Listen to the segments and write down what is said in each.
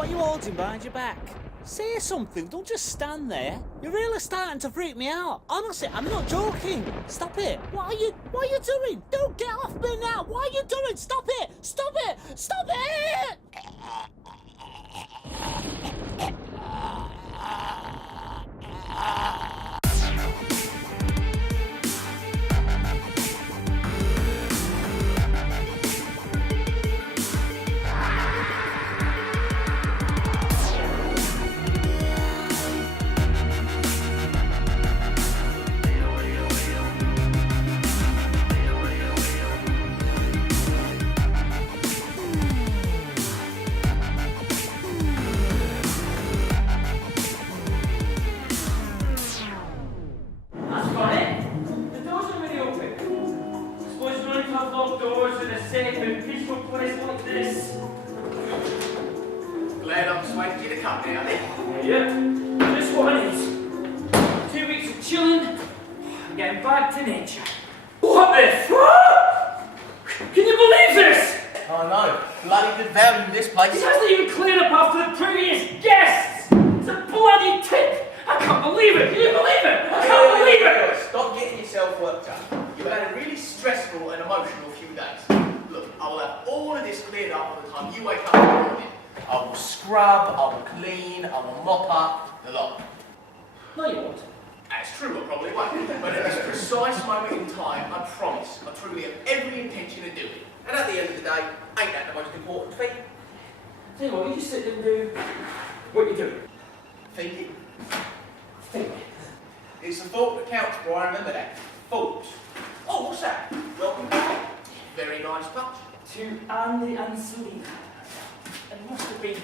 what are you holding behind your back? Say something, don't just stand there. You're really starting to freak me out. Honestly, I'm not joking. Stop it. What are you doing? Don't get off me now. What are you doing? Stop it. Stop it. Stop it. Glad I'm persuaded you to come down there. Yeah, just what I need. 2 weeks of chilling and getting back to nature. What the fuck? Can you believe this? Oh no, bloody good value in this place. It hasn't even cleared up after the previous guests. It's a bloody tip. I can't believe it. Can you believe it? I can't believe it. Stop getting yourself worked up. You've had a really stressful and emotional few days. Look, I will have all of this cleared up by the time you wake up in the morning. I will scrub, I will clean, I will mop up, the lot. No, you won't. That's true, I probably won't. But at this precise moment in time, I promise, I truly have every intention of doing it. And at the end of the day, ain't that the most important thing? Tell you what, you just sit there and do what you do. Thinking. Think. It's the thought that counts, boy, I remember that. Thought. Oh, what's that? Welcome back. Very nice touch. To Andy and Selena. It must have been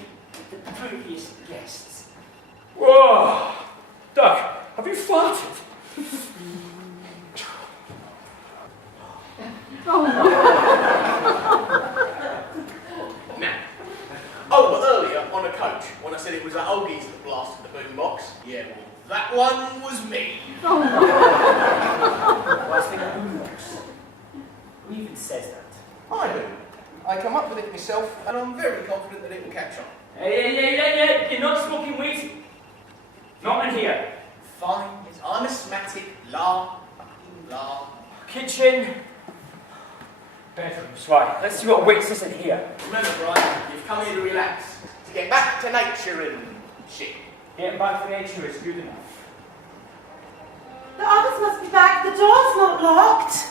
the previous guests. Whoa! Doug, have you farted? But earlier on a coach, when I said it was the Olgies that blasted the boombox, yeah, well, that one was me. Blasting a boombox? Who even says that? I do. I come up with it myself, and I'm very confident that it will catch on. Hey, you're not smoking weed. Not in here. Fine, yes, I'm asthmatic, la, fucking la. Kitchen. Bedrooms. Right, let's see what waits us in here. Remember, Brian, you've come here to relax, to get back to nature and shit. Getting back to nature is good enough. The others must be back. The door's not locked.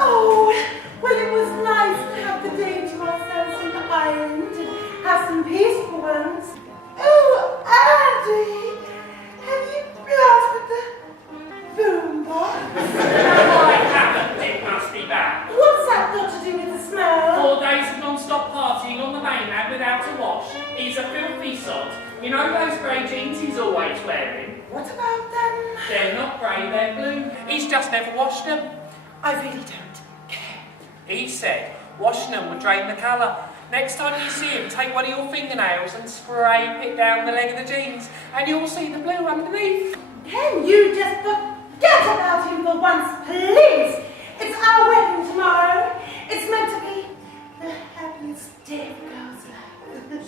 Oh, well, it was nice to have the day to ourselves on the island and have some peaceful ones. Oh, Andy, have you blasted the boombox? No, I haven't. It must be back. What's that got to do with the smell? 4 days of non-stop partying on the mainland without a wash. He's a filthy sod. You know those grey jeans he's always wearing? What about them? They're not grey, they're blue. He's just never washed them. I really don't care. He said washing them would drain the colour. Next time you see him, take one of your fingernails and scrape it down the leg of the jeans, and you'll see the blue underneath. Can you just forget about him for once, please? It's our wedding tomorrow. It's meant to be the happiest day of a girl's life.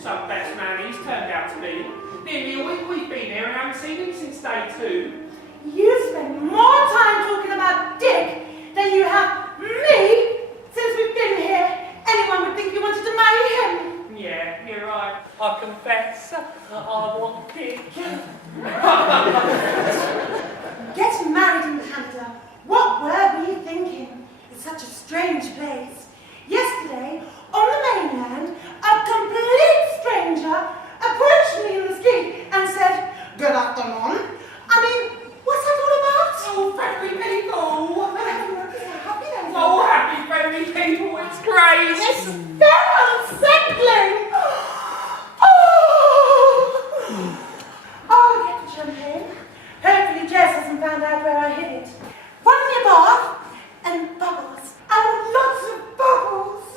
Some best man he's turned out to be. Nearly a week we've been here and haven't seen him since day 2. You spend more time talking about Dick than you have me since we've been here. Anyone would think you wanted to marry him. Yeah, you're right. I confess, I want Dick. Getting married in Canada. What were we thinking? It's such a strange place. Yesterday, on the mainland, a complete stranger approached me in the street and said, "Good afternoon." I mean, what's that all about? Oh, friendly people! Everyone's so happy then. Oh, happy friendly people, it's great! It's very unsettling. I'll get the champagne. Hopefully Jess hasn't found out where I hid it. Run me a bath and bubbles. I want lots of bubbles.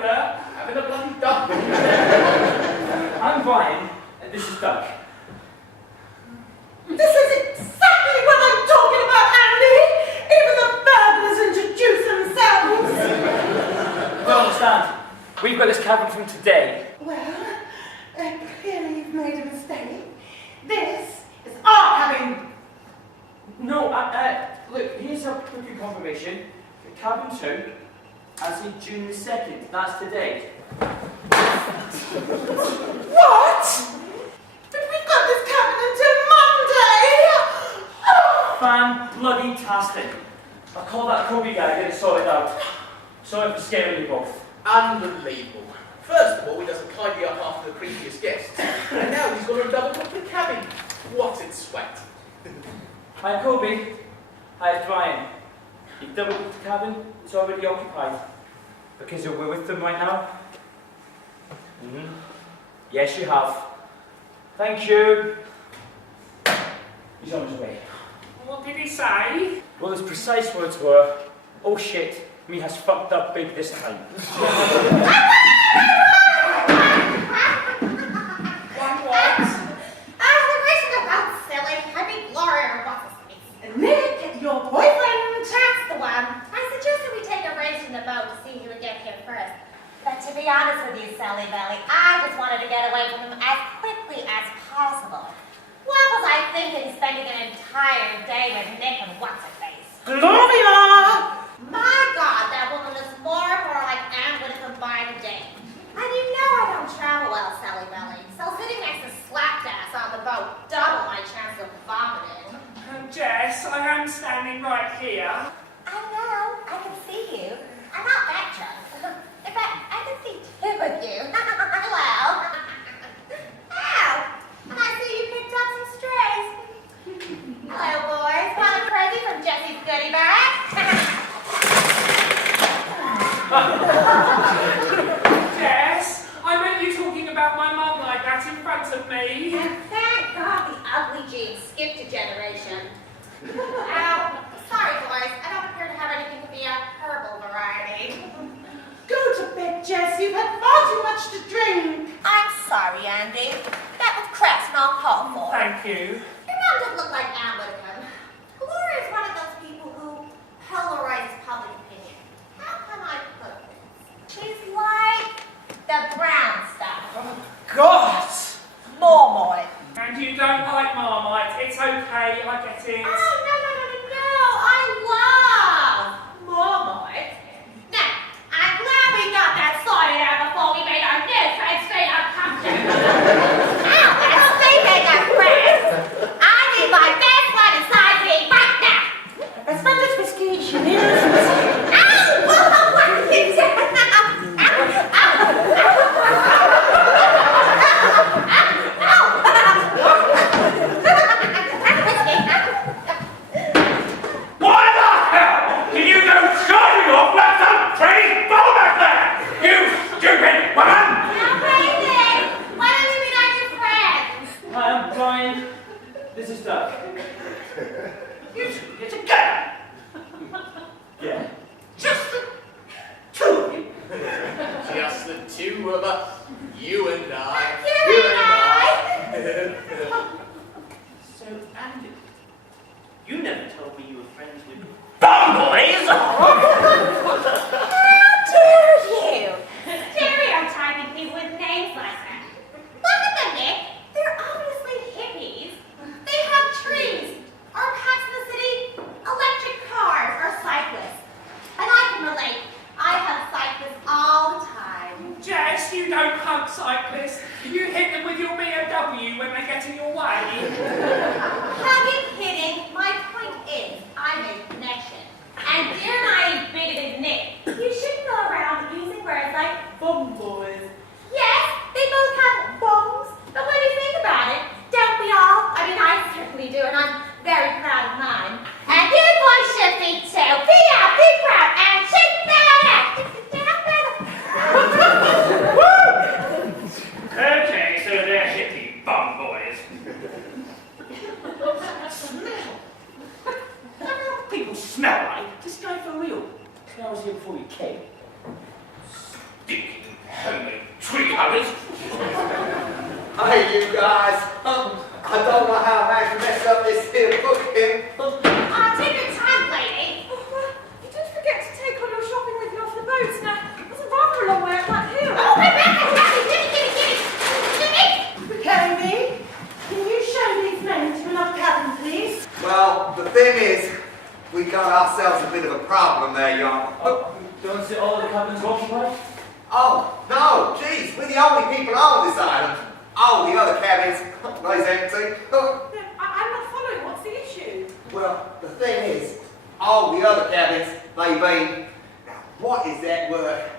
over. Having a bloody duck. I'm Brian, and this is Doug. This is exactly what I'm talking about, Andy! Even the burglars introduce themselves! You don't understand. We've got this cabin from today. Well, clearly you've made a mistake. This is our cabin! No, look, here's our booking confirmation. The cabin took, as in June the 2nd. That's today. What? But we've got this cabin until Monday! Fan-bloody-tastic. I'll call that Kobe guy and get it sorted out. Sorry for scaring you both. Unbelievable. First of all, he doesn't tidy up after the previous guests. And now he's got a double book the cabin. What in sweat. Hi, Kobe. Hi, it's Brian. You've double booked the cabin. It's already occupied. Because we're with them right now? Yes, you have. Thank you. He's on his way. What did he say? Well, his precise words were, "Oh shit, me has fucked up big this time." One what? The question about silly. I think Laura or what's his face. Nick, your boyfriend! That's the one. I suggested we take a race in the boat to see who would get here first. But to be honest with you, Sally Belly, I just wanted to get away from him as quickly as possible. What was I thinking spending an entire day with Nick and what's-her-face? Gloria! My God, that woman is more and more like Anne with a combined date. And you know I don't travel well, Sally Belly, so sitting next to Slapdass on the boat double my chance of vomiting. Jess, I am standing right here. I know, I can see you. I'm not that drunk. In fact, I can see two of you. Hello. Ow! I see you picked up some strays. Hello, boys. Want a present from Jessie's goodie bag? Jess, I meant you talking about my mum like that in front of me. And thank God the ugly genes skipped a generation. Ow. Sorry, boys. I don't appear to have anything to be a herbal variety. Go to bed, Jess. You've had far too much to drink. I'm sorry, Andy. That was crass and uncalled for. Thank you. Your mom doesn't look like Anne Whitaker. Gloria is one of those people who polarizes public opinion. How can I put this? She's like the brown stuff. God! Marmite. And you don't like Marmite. It's okay, I get it. Oh, no. I love Marmite. Now, I'm glad we got that sorted out before we made our new friends straight up pumpkin. Ow, that's sleeping at friends. I need my best one inside me right now. As far as whiskey, she is. Ow! What is that? Why the hell did you go shooting off like some crazy ball back there? You stupid woman! Now, crazy! Why don't we meet our new friends? Hi, I'm Brian. This is Doug. You two get together! Yeah. Just the two of you. Just the two of us. You and I. You and I. So, Andy, you never told me you were friends with Bumboys! How dare you? Stereotyping people with names like that. Look at them, Nick. They're obviously hippies. They have trees, or perhaps in the city, electric cars, or cyclists. And I can relate. I have cyclists all the time. Jess, you don't hug cyclists. You hit them with your BMW when they get in your way. Hugging, hitting, my point is, I make connection. And dear naive, bigoted Nick, you shouldn't go around using words like bum boys. Yes, they both have bums, but when you think about it, don't we all? I mean, I certainly do, and I'm very proud of mine. And you boys should be too. Be out, be proud, and shake that ass. Okay, so they're hippie Bumboys. People smell right. This guy for real. Smells here before you came. Sticky. guys. I don't know how I managed to mess up this here booking. Take your time, lady. Oh, well, you did forget to take all your shopping with you off the boat. Now, it's a rather a long way up that hill. Oh, Rebecca, Carrie, can you show these men to another cabin, please? Well, the thing is, we got ourselves a bit of a problem there, young. Don't see all the cabins occupied? Oh, no, geez, we're the only people on this island. All the other cabins, they's empty. I'm not following. What's the issue? Well, the thing is, all the other cabins, they've been, now what is that word?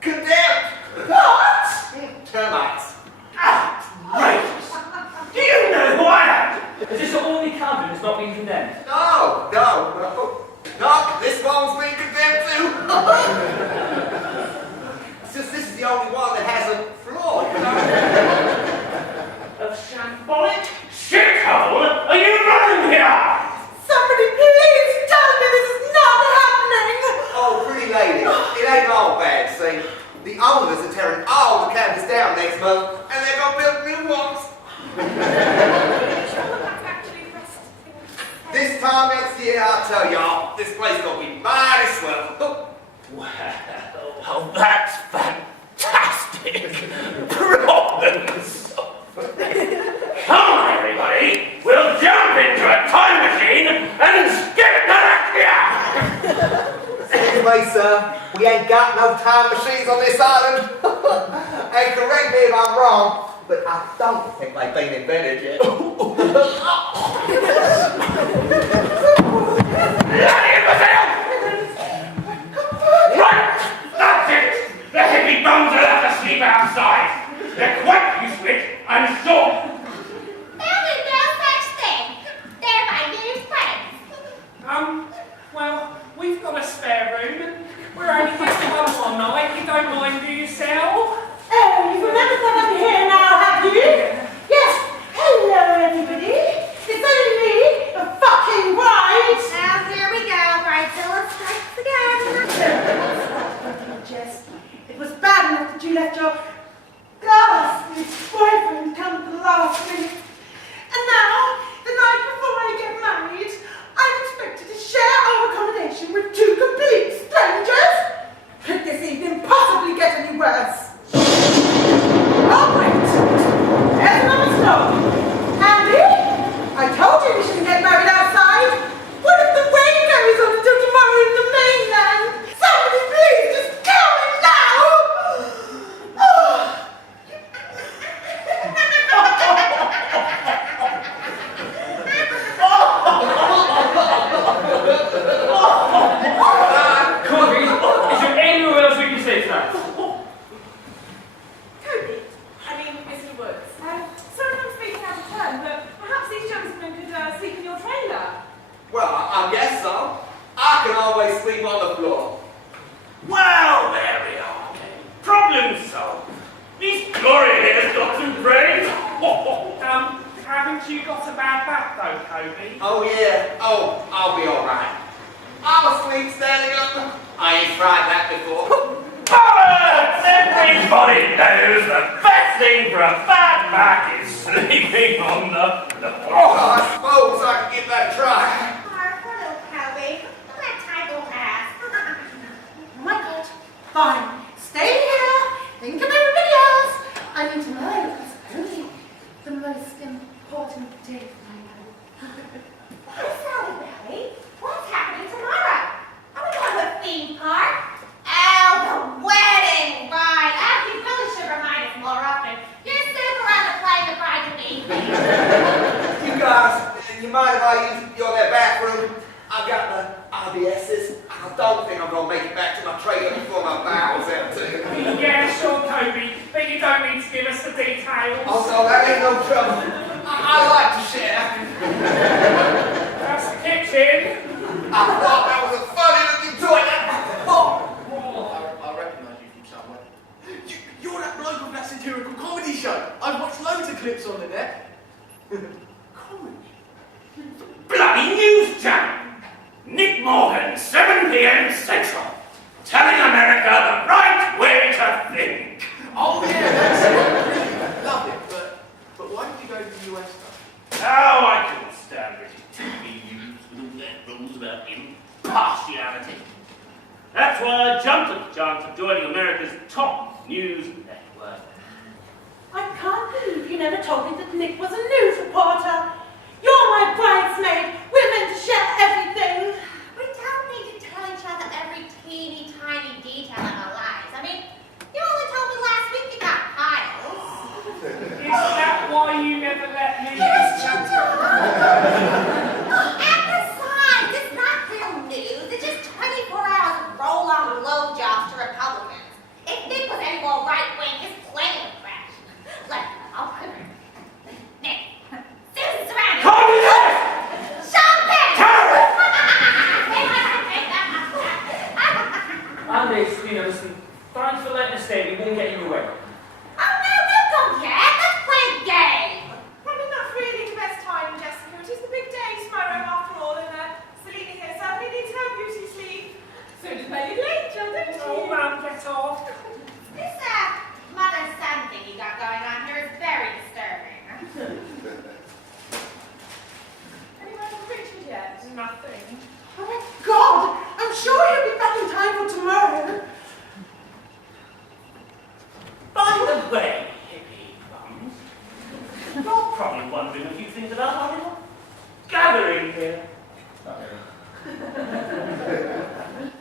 Condemned! What? Termites. Outrageous! Do you know who I am? Is this the only cabin that's not been condemned? No, this one's been condemned too. It's just this is the only one that has a floor, you know? A shambolic shithole? Are you running here? Somebody please tell me this is not happening! Oh, pretty lady, it ain't all bad, see? The owners are tearing all the cabins down next month, and they're gonna build new ones. This time next year, I'll tell y'all, this place gonna be mighty swell. Well, that's fantastic. Problems. Come on, everybody! We'll jump into a time machine and skip Galaxia! Anyway, sir, we ain't got no time machines on this island. And correct me if I'm wrong, but I don't think they've been invented yet. Right! That's it! The heavy bums will have to sleep outside. They're quite used to it, I'm sure. There'll be no such thing. They're my new friends. Well, we've got a spare room and we're only getting one night. You don't mind, do you, Sal? Oh, you've remembered that I'm here now, have you? Yes. Hello, everybody. It's only me, the fucking bride. Now, here we go. Bridezilla strikes again. Jess, it was bad enough that you let your ghastly boyfriend come at the last minute. And now, the night before I get married, I'm expected to share our accommodation with two complete strangers. Could this evening possibly get any worse? Oh, wait. There's another stone. Andy, I told you we shouldn't get married outside. What if the rain carries on until tomorrow in the mainland? Somebody please just tell me now! Kobe, is there anywhere else we can stay tonight? Toby, Mr. Woods. Sorry if I'm speaking out of turn, but perhaps these gentlemen could sleep in your trailer. Well, I guess so. I can always sleep on the floor. Well, there we are. Problem solved. These Gloria here's got some brains. Haven't you got a bad back though, Kobe? Oh, yeah. Oh, I'll be all right. I'm asleep standing up. I ain't tried that before. But everybody knows the best thing for a bad back is sleeping on the floor. Oh, I suppose I can give that a try. Poor little Kobe. Look at that tight little ass. Oh my God. Fine. Stay here. Think of everybody else. I need to know because only the most important day of my life. Hey, Sally Belly, what's happening tomorrow? Are we going to a theme park? Oh, the wedding, right. Oh, you really should remind us more often. You're super underplaying the bride to be. You guys, you mind if I use your bathroom? I've got the IBS's. I don't think I'm going to make it back to my trailer before my bowels empty. Yeah, sure, Kobe, but you don't need to give us the details. Oh, no, that ain't no trouble. I like to share. That's the kitchen. I thought that was a funny looking toilet. Oh. I recognise you from somewhere. You're that bloke with that satirical comedy show. I've watched loads of clips on the net. Comedy? Bloody news channel. Nick Morgan, 7 p.m. Central. Telling America the right way to think. Oh yeah, that's it. Really love it. But why you go to the US though? Oh, I couldn't stand British TV news with all their rules about impartiality. That's why I jumped at the chance of joining America's top news network. I can't believe you never told me that Nick was a news reporter. You're my bridesmaid. We're meant to share everything. We don't need to tell each other every teeny tiny detail of our lives. I mean, you only told me last week you got piles. Is that why you never let me? Yes, you do. And besides, it's not real news. It's just 24 hours of roll-on blowjobs to Republicans. If Nick was any more right-wing, his plane would crash. I'll put her. Nick, Susan Sarandon. Call me that! Sean Penn. Andy, Selena, listen. Thanks for letting us stay. We won't get in your way. Oh no, don't go yet. Let's play a game. Probably not really the best time, Jessica. It is the big day tomorrow after all, and Selena here certainly needs her beauty sleep. So does Lady Later, don't you? Oh, man, get off. This mother-son thing you got going on here is very disturbing. Anyone from Richard yet? Nothing. Oh my God! I'm sure he'll be back in time for tomorrow. By the way, hippie bums, you're probably wondering a few things about our little gathering here.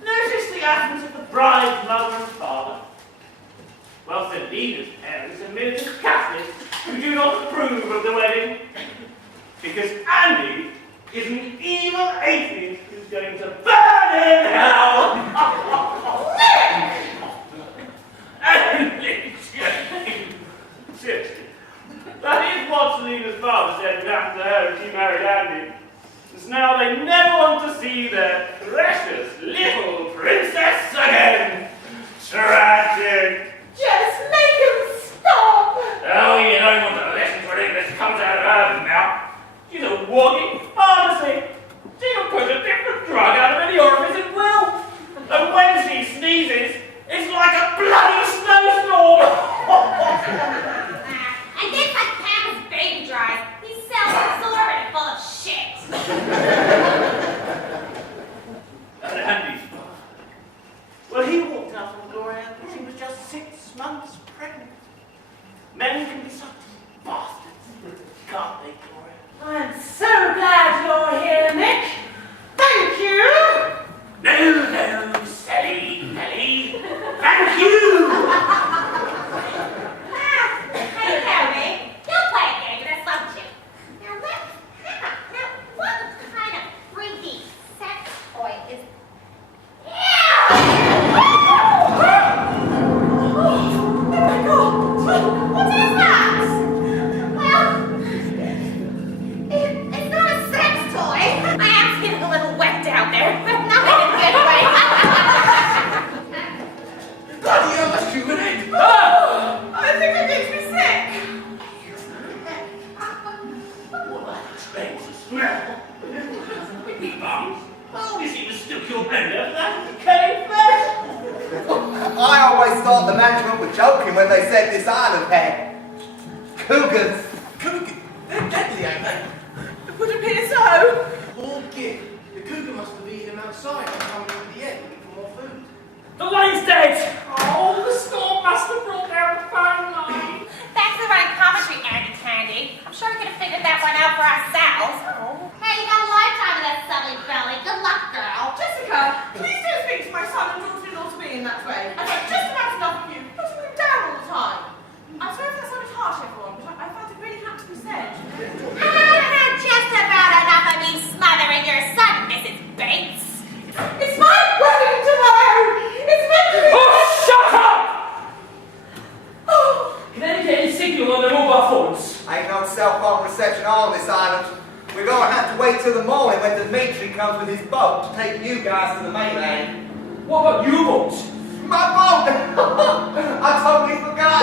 Notice the absence of the bride's mother and father. Well, Selena's parents are militant Catholics who do not approve of the wedding. Because Andy is an evil atheist who's going to burn in hell. Andy, seriously, that is what Selena's father said would happen to her if she married Andy. And now they never want to see their precious little princess again. Tragic. Just make him stop! Oh, you don't want to listen to anything that comes out of her mouth. She's a walking pharmacy. She can push a different drug out of any orifice at will. And when she sneezes, it's like a bloody snowstorm. And then like Pam's baby dries, he sells absorbent full of shit. And Andy's father, well, he walked out on Gloria when she was just 6 months pregnant. Men can be such bastards, can't they, Gloria? I'm so glad you're here, Nick. Thank you. No, Sally, Nelly. Thank you. Hey, Harry, you'll play a game with us, won't you? Now, what kind of freaky sex toy is... Oh my God! What is that? Well, it's not a sex toy. I am feeling a little wet down there, but nothing in a good way. Bloody hell, that's human head. I think it makes me sick. Well, that explains the smell. Hippie bums. Oh, you seem to stick your hand out that decaying flesh. I always thought the management were joking when they said this island had cougars. Cougar? They're deadly, ain't they? It would appear so. Poor git. The cougar must have eaten him outside and coming over the end looking for more food. The line's dead! Oh, the storm must have brought down the phone line. Thanks for the running commentary, Andy Candy. I'm sure we could have figured that one out for ourselves. Hey, you got a lifetime of that silly belly. Good luck, girl. Jessica, please don't speak to my son and daughter-in-law to me in that way. I've got just about enough of you putting them down all the time. I'm sorry if that sounded harsh, everyone, but I found it really had to be said. I've had just about enough of me smothering your son, Mrs. Bates. It's my wedding tomorrow! It's meant to be... Oh, shut up! Oh, Can anyone get any signal on their mobile phones? Ain't no cell phone reception on this island. We're going to have to wait till the morning when Dimitri comes with his boat to take you guys to the mainland. What about U-boats? My boat! I totally forgot.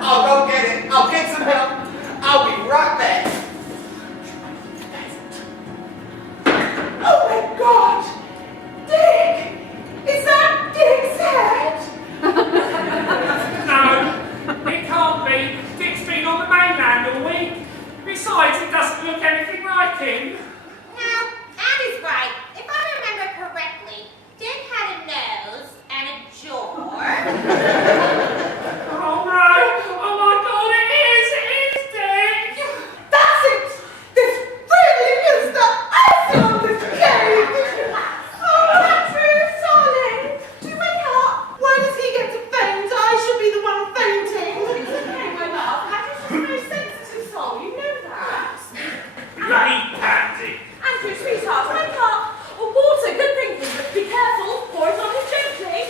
I'll go get it. I'll get some help. I'll be right back. oh my God! Dick! Is that Dick's head? No, it can't be. Dick's been on the mainland all week. romantic. Andrew, sweetheart, my car. Oh, water, good thinking, but be careful. Pour it on him gently.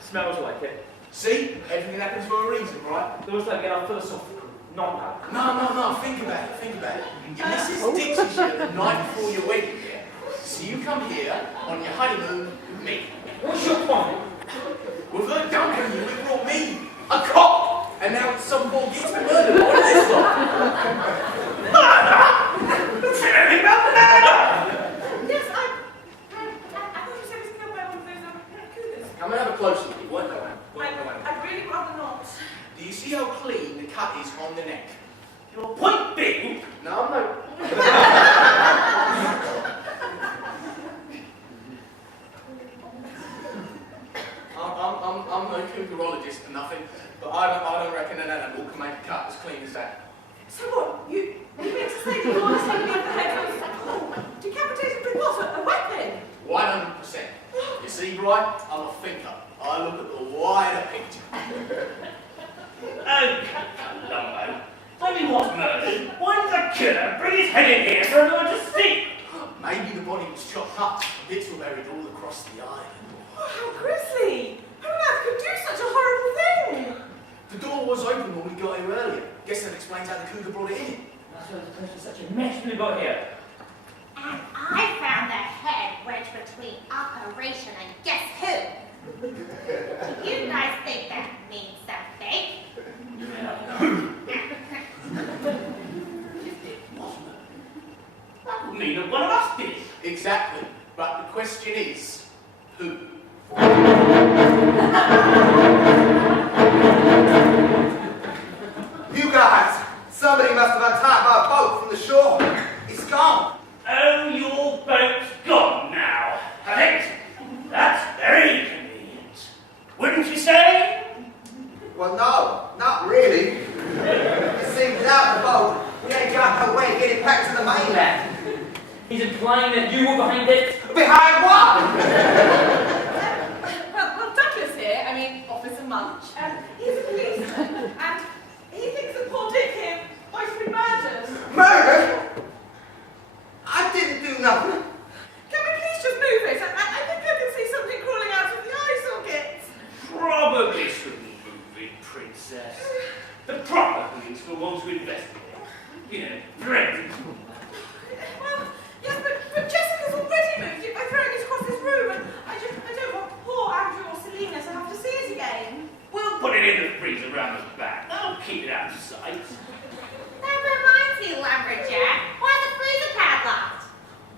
Smells like it. See? Everything happens for a reason, right? There was like getting philosophical. Not that. No. Think about it. Your missus ditches you the night before your wedding, yeah? So you come here on your honeymoon with me. What's your point? With her dumping you, it brought me a cop. And now it's some poor gets murdered. What is this lot? Murder? Let's hear anything about murder. Yes, I thought you said it was killed by one of those cougars. Come and have a close look. It won't go on. I'd really rather not. Do you see how clean the cut is on the neck? Your point being, No. I'm no cougarologist or nothing, but I don't reckon an animal can make a cut as clean as that. So what? You mean to say you want to take me off the head of decapitated with what? A weapon? 100%. You see, Brian, I'm a thinker. I look at the wider picture. oh, Columbo. When he was murdered, why did the killer bring his head in here for everyone to see? Maybe the body was chopped up, bits were buried all across the island. Oh, how grisly! Who on earth could do such a horrible thing? The door was open when we got here earlier. Guess that explains how the cougar brought it in. That's why the place was such a mess we got here. And I found the head wedged between operation and guess who? Do you guys think that means something? That would mean that one of us did. Exactly. But the question is, who? You guys, somebody must have untied my boat from the shore. It's gone. Oh, your boat's gone now, has it? That's very convenient. Wouldn't you say? Well, no, not really. You see, without the boat, we ain't got no way of getting back to the mainland. He's implying that you were behind it. Behind what? Well, Douglas here, Officer Munch, he's a policeman, and he thinks that poor Dick here might have been murdered. Murdered? I didn't do nothing. Can we please just move it? I think I can see something crawling out of the eye socket. Probably shouldn't move it, Princess. The proper police will want to investigate. You know, forensics. Well, yes, but Jessica's already moved it by throwing it across this room, and I don't want poor Andrew or Selena to have to see it again. We'll put it in the freezer round the back. I'll keep it out of sight. That reminds me, Lumberjack. Why the freezer padlocked?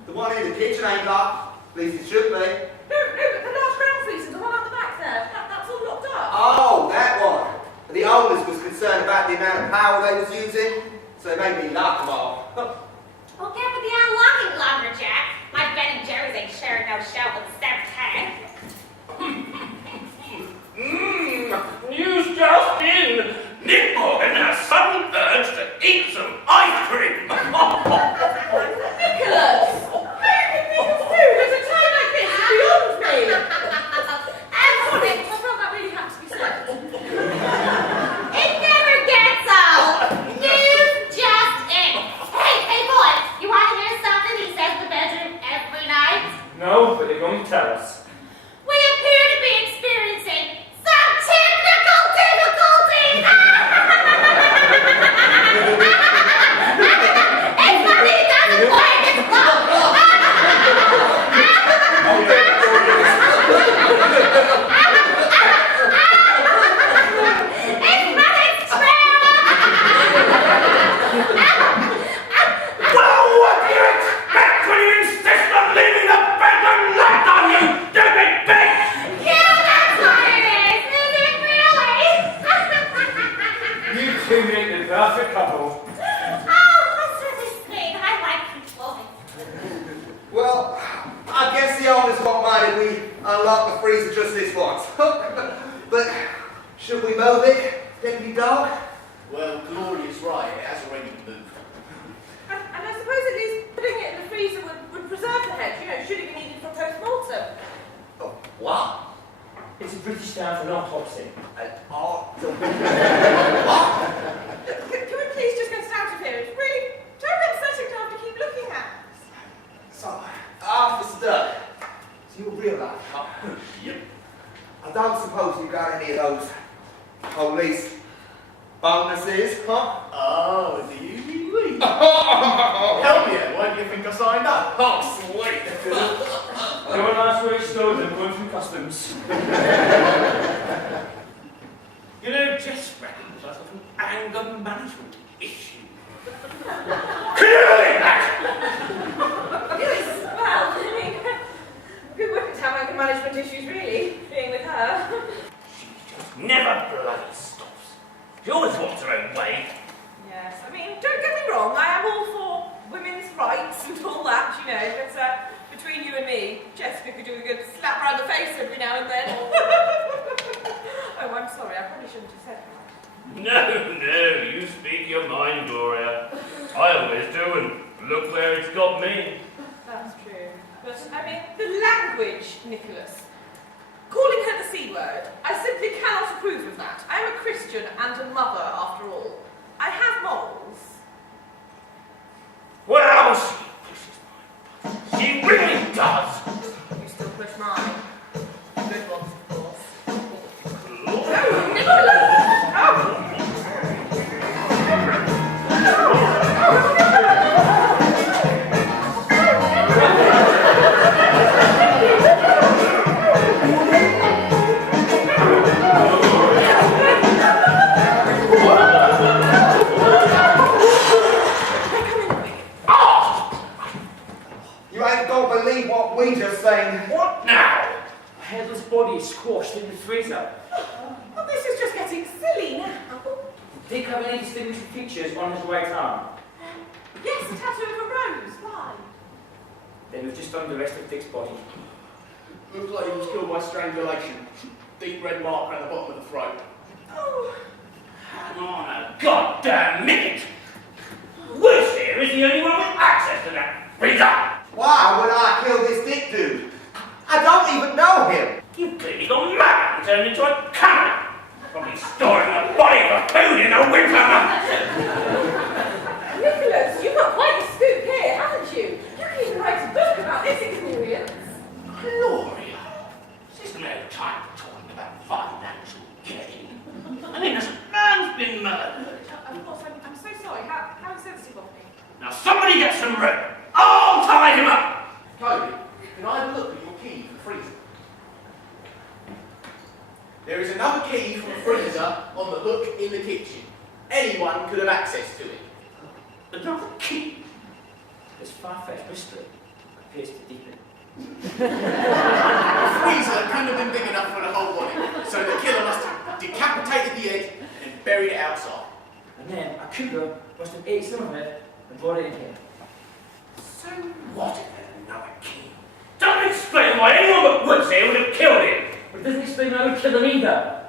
The one in the kitchen ain't locked. At least it should be. No, but the large ground freezer, the one out the back there, that's all locked up. Oh, that one. The owners was concerned about the amount of power they was using, so they made me lock them all. Well, get with the unlocking, Lumberjack. My Ben and Jerry's ain't sharing no show with the seventh head. News just in. Nick Morgan has sudden urge to eat some ice cream. Nicholas! How you can think of food at a time like this is beyond me! I'm sorry, I felt that really had to be said. It never gets old. News just in. No, but they're going to tell us. We appear to be experiencing some technical difficulties. It's funny, it doesn't quite as well. It's running Well, what do you expect when you insist on leaving the bedroom light on, you stupid bitch? Yeah, that's what it is. Is it really? You two make the perfect couple. Oh, that's really sweet. I like you both. Well, I guess the owners won't mind if we unlock the freezer just this once. But should we move it, Deputy Dog? Well, Gloria's right, it has already moved. And I suppose at least putting it in the freezer would preserve the head, should it be needed for post-mortem. Oh, what? It's a British term for an autopsy. What? Can we please just get us out of here? It's really terribly upsetting to have to keep looking at. So, Officer Duck, so you're real life, huh? Yep. I don't suppose you got any of those police bonuses, huh? Oh, do you really? Hell yeah, why do you think I signed up? Oh, sweet. Don't ask where it's stolen, going from customs. You know, Jess reckons that's an anger management issue. Can you believe that? Yes, well, I mean, who wouldn't have anger management issues, really, being with her? She just never bloody stops. She always wants her own way. Yes, I mean, don't get me wrong, I am all for women's rights and all that, but between you and me, Jessica could do a good slap round the face every now and then. Oh, I'm sorry, I probably shouldn't have said that. No, you speak your mind, Gloria. I always do, and look where it's got me. That's true. But, I mean, the language, Nicholas. Calling her the C word, I simply cannot approve of that. I am a Christian and a mother, after all. I have morals. Well, she pushes mine. She really does. You still push mine. Good ones, of course. Gloria. Oh, Nicholas! Oh! You ain't gonna believe what we just saying. What now? A headless body squashed in the freezer. Oh, this is just getting silly now. Did have any distinguishing features on his right arm. Yes, a tattoo of a rose. Why? Then we've just found the rest of Dick's body. Looks like he was killed by strangulation. Deep red mark around the bottom of the throat. Oh, Hang on a goddamn minute. Worse here is the only one with access to that freezer. Why would I kill this Dick dude? I don't even know him. You've clearly gone mad and turned into a cannon. Probably storing a body for food in the winter. Nicholas, you've got quite a scoop here, haven't you? You can even write a book about this experience. Gloria, this is no time for talking about financial gain. I mean, this man's been murdered. Of course, I'm so sorry. How insensitive of me. Now somebody get some rope. I'll tie him up. Toby, can I have a look at your key for the freezer? There is another key from the freezer on the hook in the kitchen. Anyone could have access to it. Another key. This far-fetched mystery appears to deepen. The freezer couldn't have been big enough for the whole body, so the killer must have decapitated the head and buried it outside. And then a cougar must have ate some of it and brought it in here. So what if there's another key? Doesn't explain why anyone but Woods here would have killed him. But it doesn't explain why we killed him either.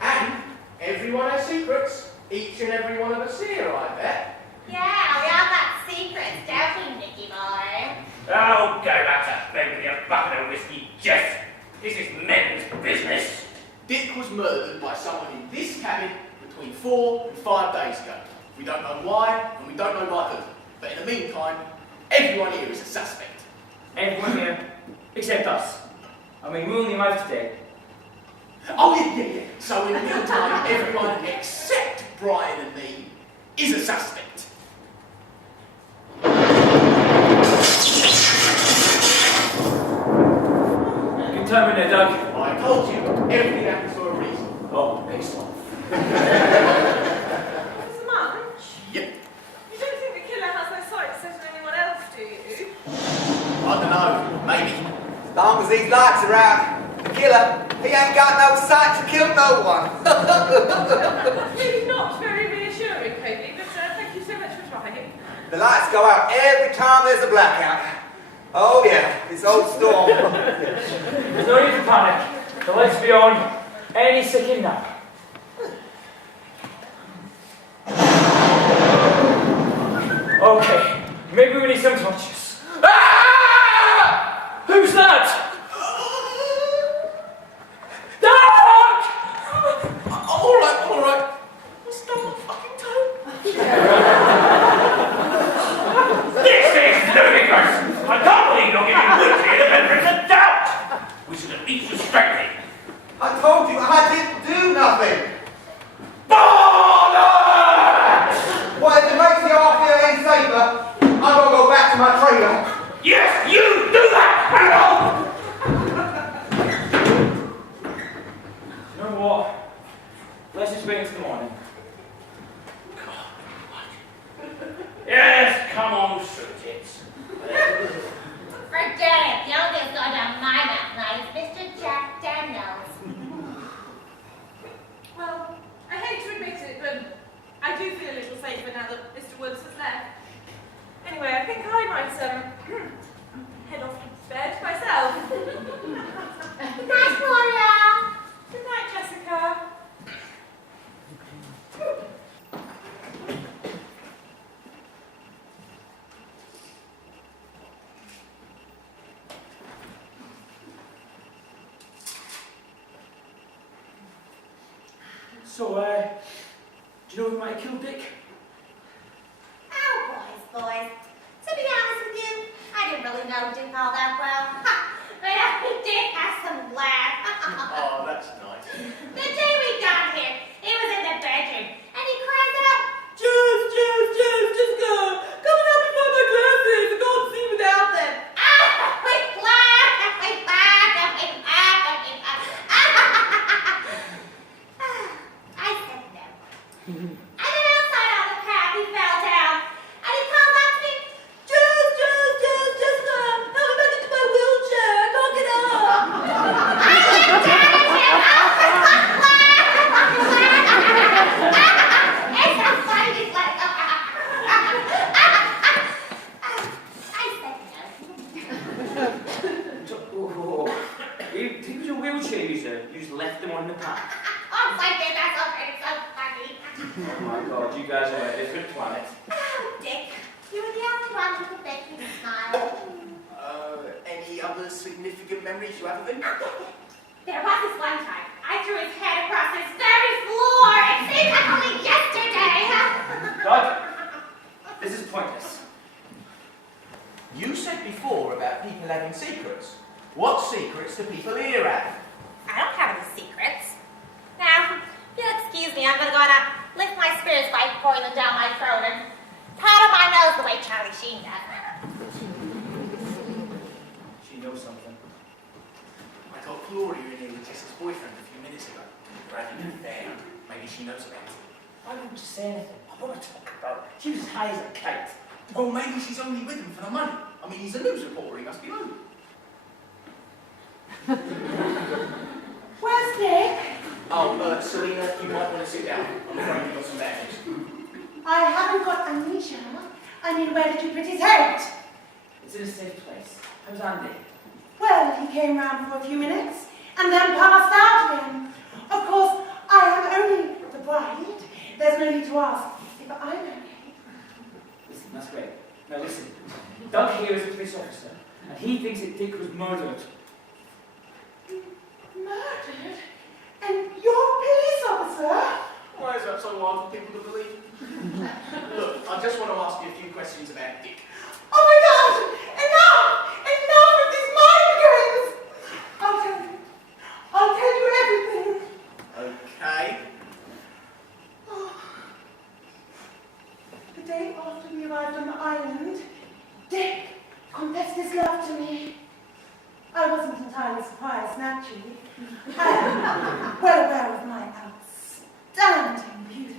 And everyone has secrets. Each and every one of us here, I bet. Yeah, we all got secrets, don't we, Nicky boy? Oh, go back to bed with your bucket of whiskey, Jess. This is men's business. Dick was murdered by someone in this cabin between 4 and 5 days ago. We don't know why, and we don't know by who. But in the meantime, everyone here is a suspect. Everyone here Except us. I mean, we only arrived today. Oh, yeah. So in the meantime, everyone except Brian and me is a suspect. You can tell me there, Doug. I told you, everything happens for a reason. Oh, piss off. Mr. Munch, Yep. you don't think the killer has no sights set on anyone else, do you? I don't know, maybe. As long as these lights are out, the killer, he ain't got no sight to kill no one. That's really not very reassuring, Kobe, but thank you so much for trying. The lights go out every time there's a blackout. Oh yeah, this old storm. There's no need to panic. The lights will be on any second now. Okay, maybe we need some torches. Ah! Who's that? Doug! All right. What's done my fucking toe? This is ludicrous! I can't believe you're giving Woodsy the benefit of the doubt! We should at least respect him. I told you I didn't do nothing. Bollocks! Well, if it makes you all feel any safer, I'm gonna go back to my trailer. Yes, you do that, Harold! You know what? Let's just wait until the morning. Yes, come on, shoot it. Forget it. The only thing that's going down my mouth tonight is Mr. Jack Daniels. Well, I hate to admit it, but I do feel a little safer now that Mr. Woods has left. Anyway, I think I might head off to bed myself. Good night, Gloria. Good night, Jessica. So, do you know who might have killed Dick? Oh, boys. To be honest with you, I didn't really know Dick all that well. But Dick has some laugh. Oh, that's nice. The day we got here, he was in the bedroom, and he cries out, Just go. Come and help me find my glasses. I can't see without them. we laughed, and we laughed, and we laughed, and we laughed. I said no. And then outside on the path, he fell down, and he called out to me, Just help me back into my wheelchair. I can't get up. I looked down at him, it's so funny, he's like, I said no. He was a wheelchair user. You just left him on the path. Oh my goodness, it's so funny. Oh my god, you guys are on a different planet. Oh, Dick, you were the only one who could make me smile. Any other significant memories you have of him? There was this one time I threw his head across this very floor. It seemed like only yesterday. Doug, this is pointless. You said before about people having secrets. What secrets do people here have? I don't have any secrets. Now, if you'll excuse me, I'm going to go and lift my spirits by pouring them down my throat and pat on my nose the way Charlie Sheen does. She knows something. I got Gloria in here with Jess's boyfriend a few minutes ago. We're having an affair. Maybe she knows about it. Why didn't you say anything? I want to talk about it. She was as high as a kite. Well, maybe she's only with him for the money. I mean, he's a news reporter. He must be loaded. Where's Nick? Oh, Selena, you might want to sit down. I'm afraid you've got some bad news. I haven't got amnesia. I mean, where did you put his head? It's in a safe place. How's Andy? Well, he came round for a few minutes and then passed out again. Of course, I am only the bride. There's no need to ask if I'm okay. Listen, that's great. Now listen. Doug here is a police officer, and he thinks that Dick was murdered. Murdered? And you're a police officer? Why is that so hard for people to believe? Look, I just want to ask you a few questions about Dick. Oh my God! Enough! Enough of this mind-going wasn't entirely surprised, naturally. I am well aware of my outstanding beauty.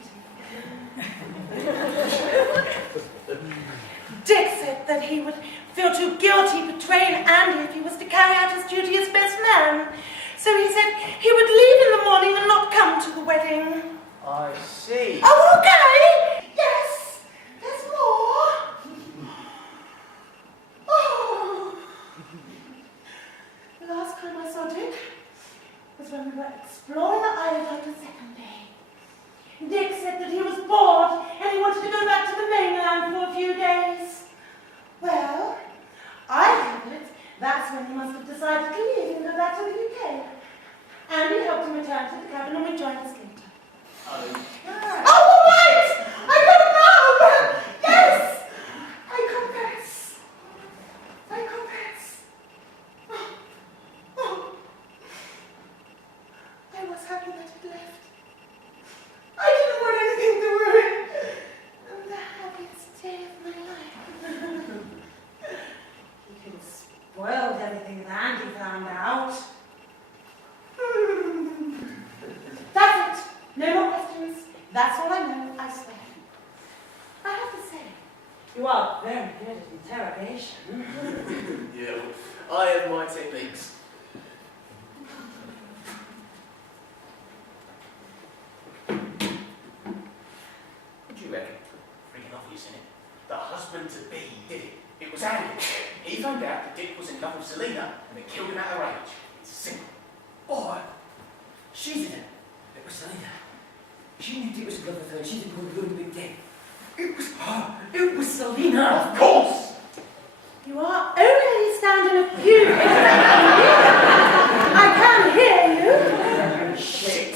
Dick said that he would feel too guilty betraying Andy if he was to carry out his duty as best man. So he said he would leave in the morning and not come to the wedding. I see. Oh, okay. Yes, there's more. Oh. The last time I saw Dick was when we were exploring the island on the second day. Dick said that he was bored and he wanted to go back to the mainland for a few days. Well, I have it. That's when he must have decided to leave and go back to the UK. Andy helped him return to the cabin and we joined us later. Oh, right! I got it now! Yes! I confess. Oh. I was happy that it left. I didn't want anything to ruin the happiest day of my life. He could have spoiled everything that Andy found out. That's it. No more questions. That's all I know, I swear. I have to say, you are very good at interrogation. Yeah, well, I have my techniques. What do you reckon? Freaking obvious, isn't it? The husband-to-be did it. It was Andy. He found out that Dick was in love with Selena and they killed him out of rage. It's simple. Oh, she did it. It was Selena. She knew Dick was in love with her. She didn't want to ruin the big day. It was her. It was Selena. Of course! You are only standing a few inches from me. I can hear you. Shit!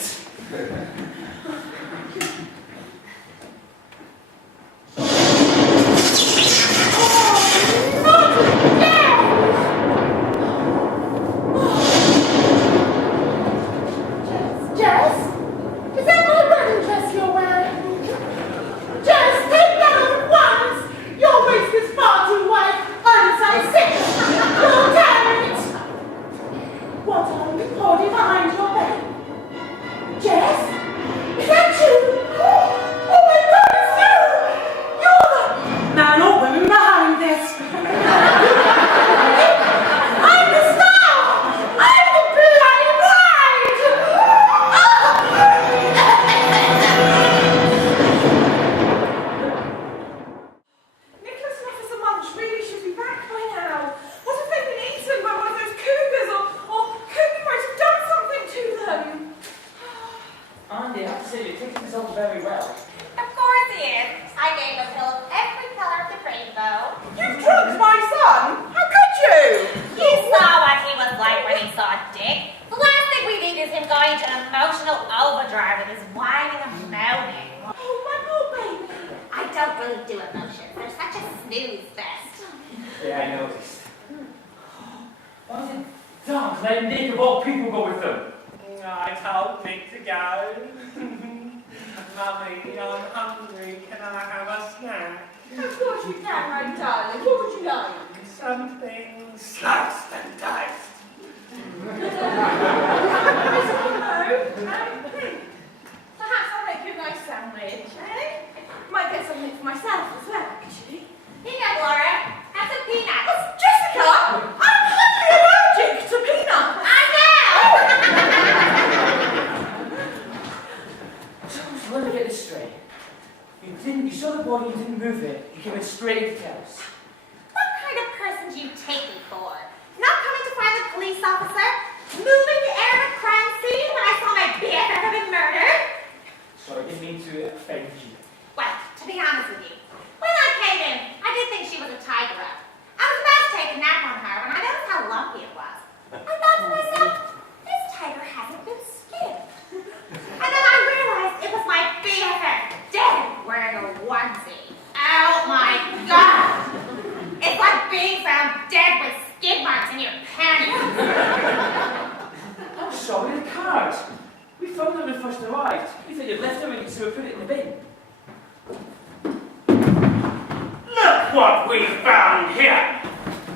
What we found here,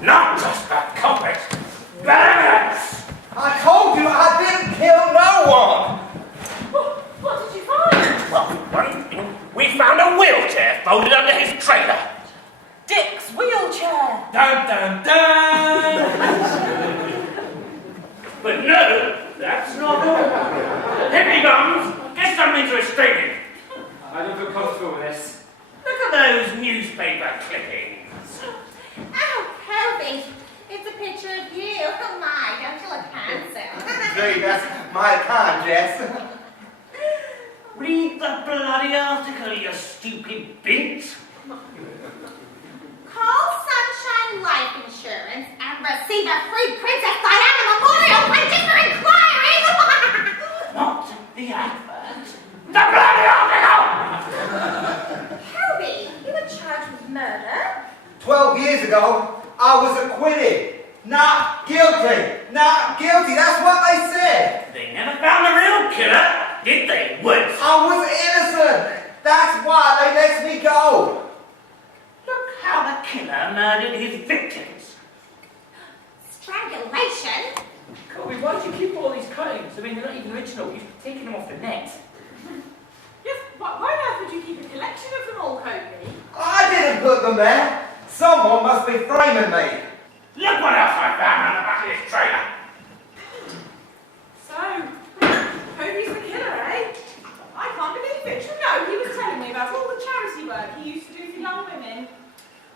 not just a culprit, but novel. Hippie bums, get something to restrain him. I don't feel comfortable with this. Look at those newspaper clippings. Oh, Kobe, it's a picture of you. Oh my, don't you look handsome? Gee, that's my kind, Jess. Read the bloody article, you stupid bint. Call Sunshine Life Insurance and receive a free Princess Diana Memorial Pension for inquiries. Not the advert. The bloody article! Kobe, you were charged with murder? 12 years ago, I was acquitted. Not guilty. Not guilty. That's what they said. They never found the real killer, did they, Woods? I was innocent. That's why they let me go. Look how the killer murdered his victims. Strangulation? Kobe, why do you keep all these cuttings? I mean, they're not even original. You've taken them off the net. Yes, why on earth would you keep a collection of them all, Kobe? I didn't put them there. Someone must be framing me. Look what else I found on the back of this trailer. So, Kobe's the killer, eh? I can't believe it. You know, he was telling me about all the charity work he used to do for young women.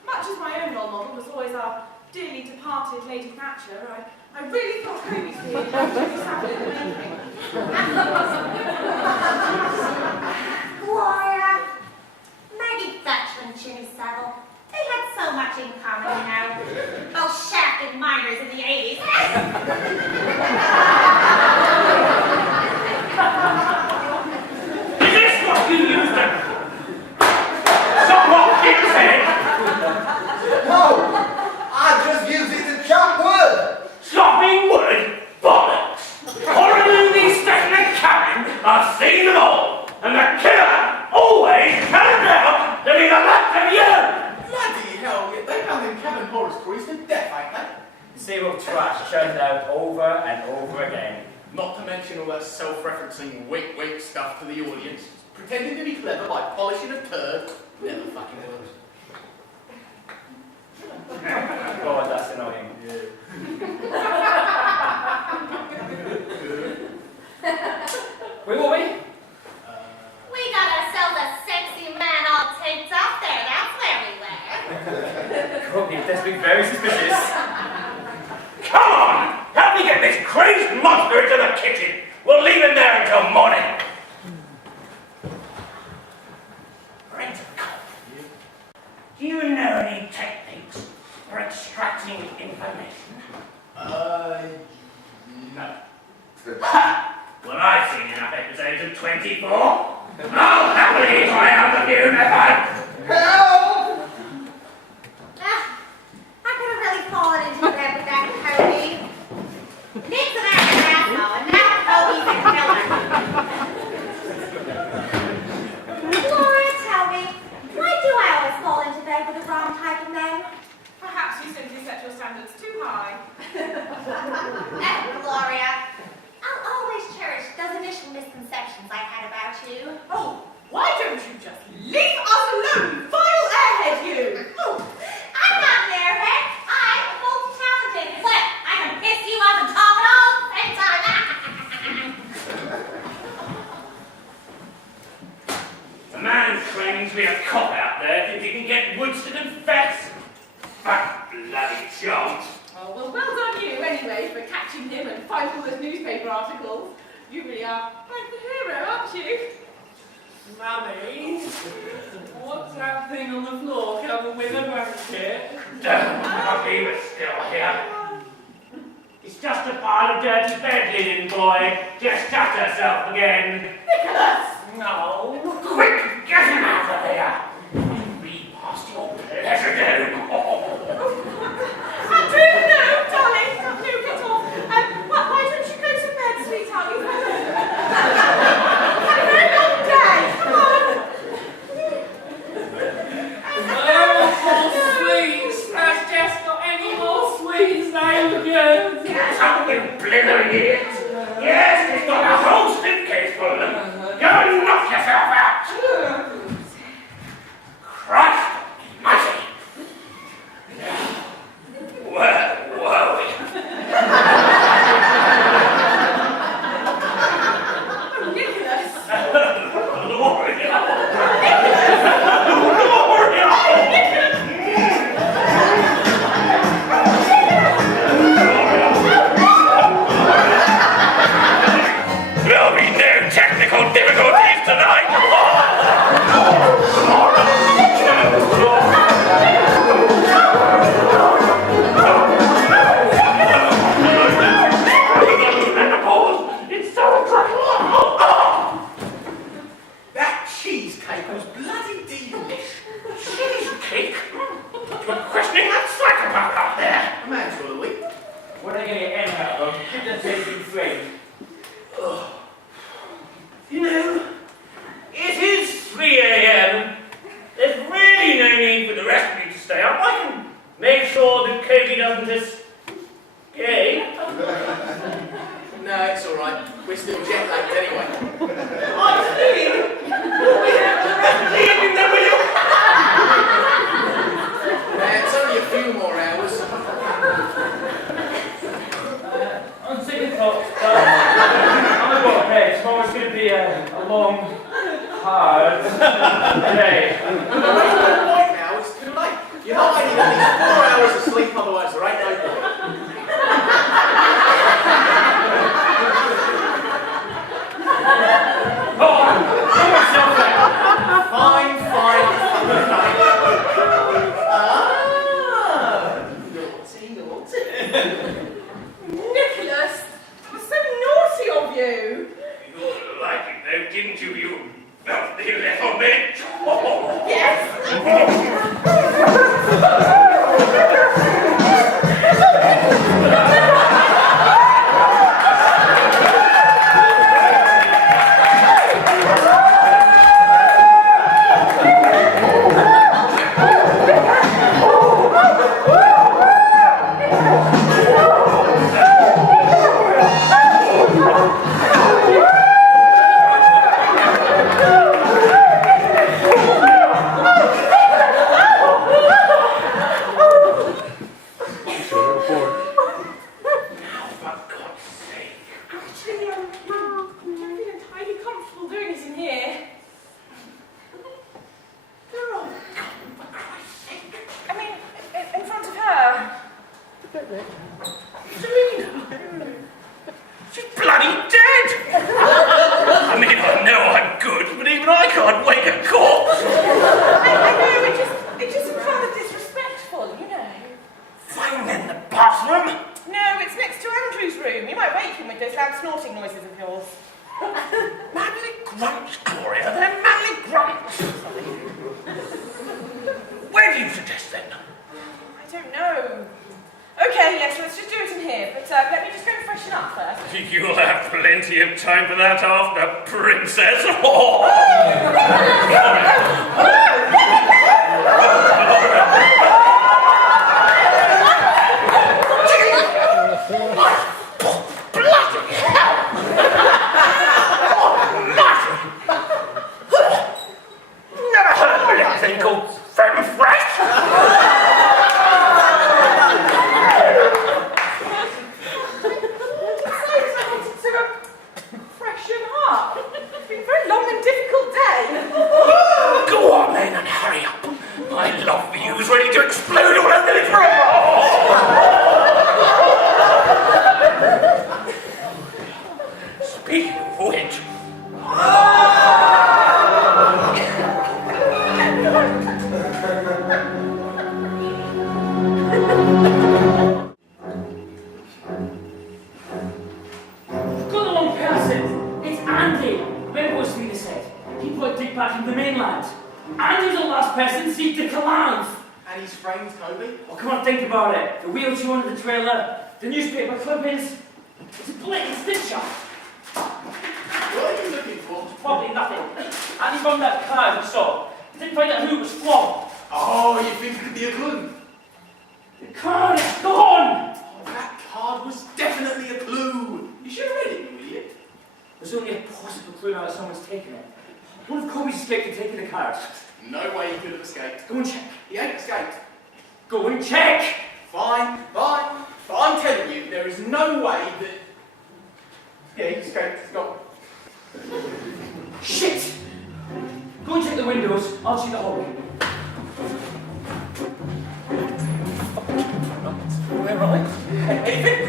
Much as my own role model was always our dearly departed Lady Thatcher, I really thought Kobe's being a savage in the making. Gloria, Maggie Thatcher and Jimmy Savile, they had so much in common, you know. Both shafted miners in the 80s. Is this what you used to... Somewhat fixate? No, I just used it to chop wood. Chopping wood? Bollocks! Horror movies set in a cabin, I've seen them all, and the killer always turns out to be the last of you! Bloody hell, they found them cabin horror stories to death, ain't they? Same old trash churned out over and over again. Not to mention all that self-referencing wink-wink stuff to the audience. Pretending to be clever by polishing a turd. Never fucking works. God, that's annoying. Where were we? We got ourselves a sexy man all taped up there. That's where we were. Kobe, that's been very suspicious. Come on! Help me get this crazed monster into the kitchen! We'll leave him there until morning! Brent, do you know any techniques for extracting information? No. Ha! Well, I've seen enough episodes of 24. I'll happily try out the new method. Help! I could have really fallen into bed with that Kobe. Nick's an asshole, and now Kobe's a killer. Laura, tell me, why do I always fall into bed with the wrong type of men? Perhaps you simply set your standards too high. Gloria, I'll always cherish those initial misconceptions I had about you. Oh, why don't you just leave us alone, vile airhead you! Oh, I'm not an airhead. I'm multi-talented. Look, I can piss you off and talk at all at the same time. The man claiming to be a cop out there thinks he can get Woods to confess. Fat bloody chance. Oh, well done you, anyway, for catching him and finding all those newspaper articles. You really are quite the hero, aren't you? Mummy, what's that thing on the floor covered with a blanket? Don't lucky we're still here. It's just a pile of dirty bed linen, boy. Just cut herself again. Nicholas! No. Quick, get him out of here. Read past your pleasure dome. No, darling, no, get off. Why don't you go to bed, sweetheart? You've had a very long day. Come on. Oh, sweets. Has Jess got any more sweets they will give? Get up, you blithering idiot. Yes, he's got a whole suitcase full of them. Go and knock yourself out. Christ almighty. Where were we? better get your end out, bro. Keep them taping free. You know, it is 3 a.m. There's really no need for the rest of you to stay up. I can make sure that Kobe doesn't escape. No, it's all right. We're still jet lagged anyway. I'm leaving. Leaving them with you. It's only a few more hours. I'm taking thoughts. I'm going to go to bed. Tomorrow's going to be a long, hard day. No, it's not quite now. It's too late. You're not only going to need 4 hours of sleep, otherwise there ain't no point. Fine. Naughty. Nicholas, you're so naughty of you. You like it though, didn't you, you filthy little bitch? Yes. She's bloody dead! I mean, I know I'm good, but even I can't wake a corpse! I know, it just seems rather disrespectful, you know. Fine in the bathroom! No, it's next to Andrew's room. You might wake him with those loud snorting noises of yours. Manly grunts, Gloria, they're manly grunts! Where do you suggest then? I don't know. Okay, yes, let's just do it in here, but let me just go and freshen up first. You'll have plenty of time for that after, Princess. Never heard of anything called femme fresh. Go on then and hurry up. My love for you is ready to explode all over this room. Speaking of which... Got the wrong person. It's Andy. Remember what Selena said? He brought Dick back from the mainland. Andy's the last person see Dick alive. And his friends, Kobe? Oh, come on, think about it. The wheelchair under the trailer, the newspaper clippings. It's a blatant stitch-up. What are you looking for? Probably nothing. Andy found that card we saw. He didn't find out who it was from. Oh, you think it could be a clue? The card is gone! Oh, that card was definitely a clue. You should have read it, you idiot. There's only a possible clue now that someone's taken it. What if Kobe's escaped and taken the card? No way he could have escaped. Go and check. He ain't escaped. Go and check! Fine. But I'm telling you, there is no way that... Yeah, he escaped. He's gone. Shit! Go and check the windows. I'll check the hallway. We're right. Anything?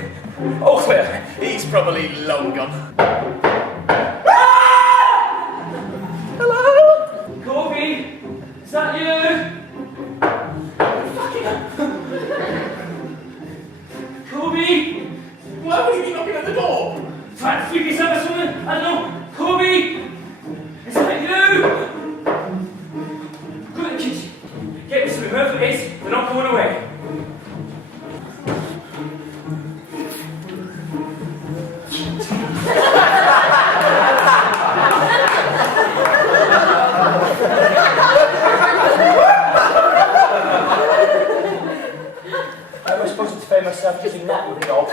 Oh, well, he's probably long gone. Hello? Kobe! Is that you? Kobe! Why would you be knocking at the door? Trying to freak yourself or something? I don't know. Kobe! Is that you? Go to the kitchen. Get me some whoever it is. They're not going away. knob.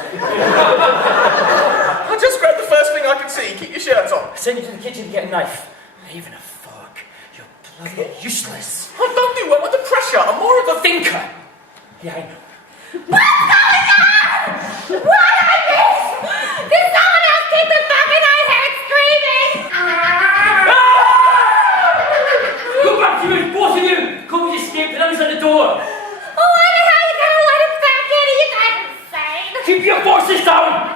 I just grabbed the first thing I could see. Keep your shirts on. I sent you to the kitchen to get a knife. Even a fork. You're bloody useless. I don't do well under pressure. I'm more of a Thinker. Yeah, I know. What's going on? What I miss? Did someone else keep the bucket? I heard screaming. Go back to it, both of you! Kobe escaped and I was at the door. Oh, I don't know how you gonna let him back in. Are you guys insane? Keep your voices down!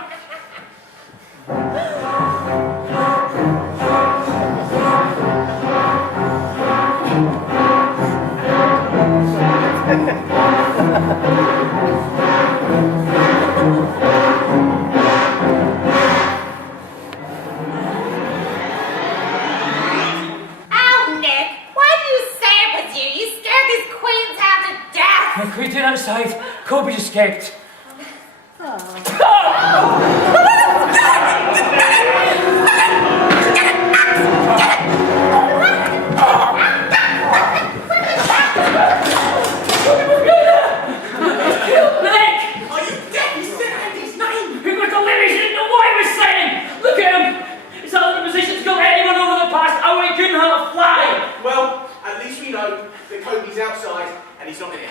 I quit it outside. Kobe escaped. Well, at least we know that Kobe's outside and he's not in here.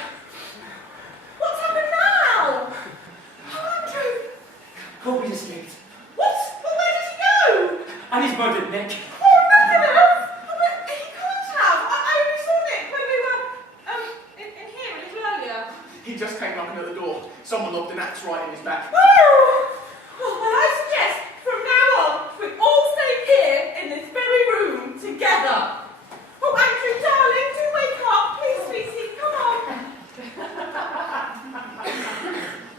What's happened now? Oh, Andrew. Kobe escaped. What? Well, where did he go? And he's murdered Nick. Oh, nothing else. Oh, but he can't have. I only saw Nick when we were in here a little earlier. He just came knocking at the door. Someone lobbed an axe right in his back. Oh! Well, I suggest from now on we all stay here in this very room together. Oh, Andrew, darling, do wake up, please, sweetie. Come on.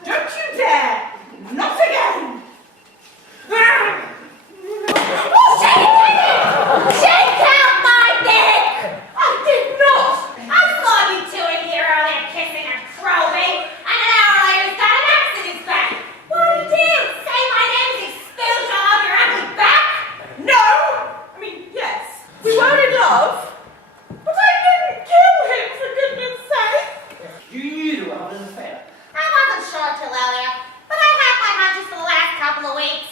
Don't you dare! Not again! Shake out my dick! I did not! I saw you two in here earlier kissing and probing, and an hour later he's got an axe in his back. What do you do? Say my name and expel you off your ugly back? No! I mean, yes, we were in love, but I didn't kill him, for goodness sake! You were having an affair. I wasn't sure till earlier, but I had my hunches for the last couple of weeks.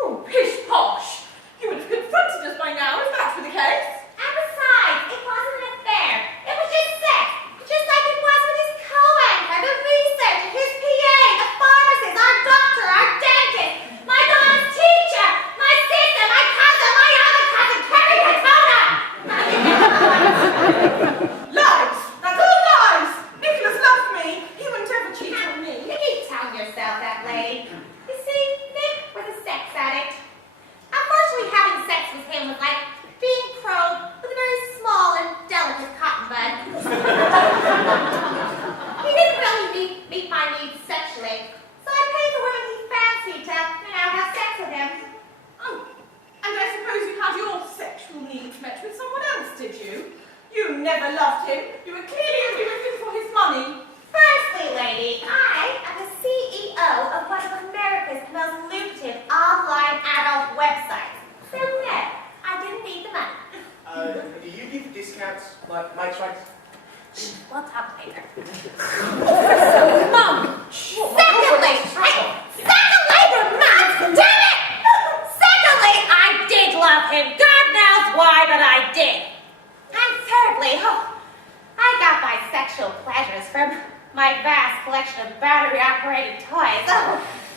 Oh, pish posh! You would have confronted us by now if that were the case. And besides, it wasn't an affair. It was just sex. Just like it was with his co-anchor, the researcher, his PA, the pharmacist, our doctor, our dentist, my daughter's teacher, my sister, my cousin, my other cousin, Carrie Katona. Lies! That's all lies! Nicholas loved me. He wouldn't ever cheat on me. You keep telling yourself that, lady. You see, Nick was a sex addict. Unfortunately, having sex with him was like being probed with a very small and delicate cotton bud. He didn't really meet my needs sexually, so I paid for women he fancied to, have sex with him. Oh, and I suppose you had your sexual needs met with someone else, did you? You never loved him. You were clearly only looking for his money. Firstly, lady, I am the CEO of one of America's most lucrative online adult websites. So no, I didn't need the money. Do you give discounts like Mike's rights? We'll talk later. Mum! Secondly, Mom, damn it! Secondly, I did love him. God knows why, but I did. And thirdly, I got my sexual pleasures from my vast collection of battery-operated toys.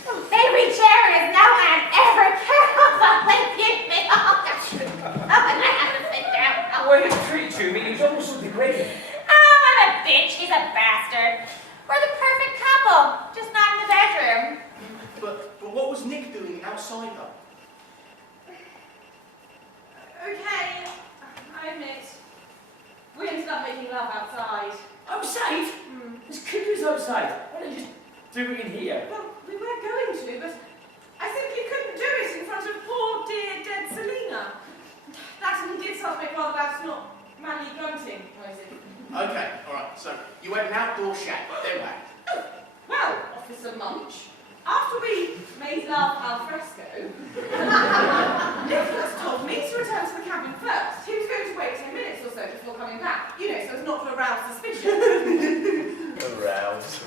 They reach areas no man ever carefully give me. And I have to sit down. Well, he treated you, but he was almost so degrading. I'm a bitch. He's a bastard. We're the perfect couple, just not in the bedroom. But what was Nick doing outside though? Okay, I admit. We ended up making love outside. Outside? There's cuckoos outside. Why don't you just do it in here? Well, we were going to, but I simply couldn't do it in front of poor dear dead Selena. That and he did something rather that's not manly grunting, Rosie. Okay, alright, so you went an outdoor shack, then back. Oh, well, Officer Munch, after we made love al fresco, Nicholas told me to return to the cabin first. He was going to wait 10 minutes or so before coming back, so as not to arouse suspicion. Aroused.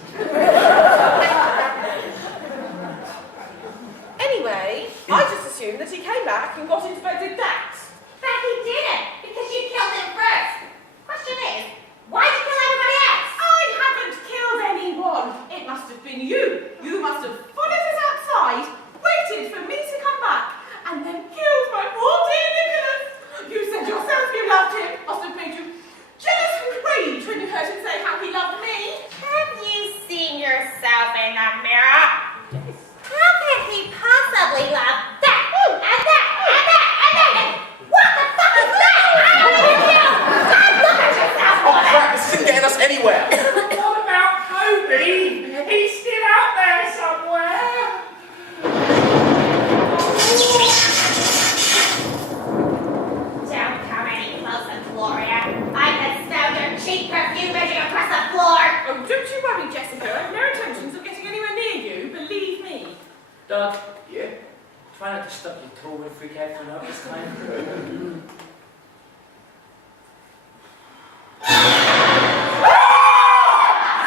I just assumed that he came back and got into bed with that. But he didn't, because you killed him first. Question is, why'd you kill everybody else? I haven't killed anyone. It must have been you. You must have followed us outside, waited for me to come back, and then killed my poor dear Nicholas. You said yourself you loved him. Must have made you jealous and rage when you heard him say how he loved me. Have you seen yourself in the mirror? How could he possibly love that, and that, and that, and that, and what the fuck is that? Stop, look at yourself, Oh crap, this isn't getting us anywhere. What about Kobe? He's still out there somewhere. Don't come any closer, Gloria. I can smell your cheap perfume edging across the floor. Oh, don't you worry, Jessica. I've no intentions of getting anywhere near you, believe me. Dad, Yeah? try not to stub your toe and freak out for now this time.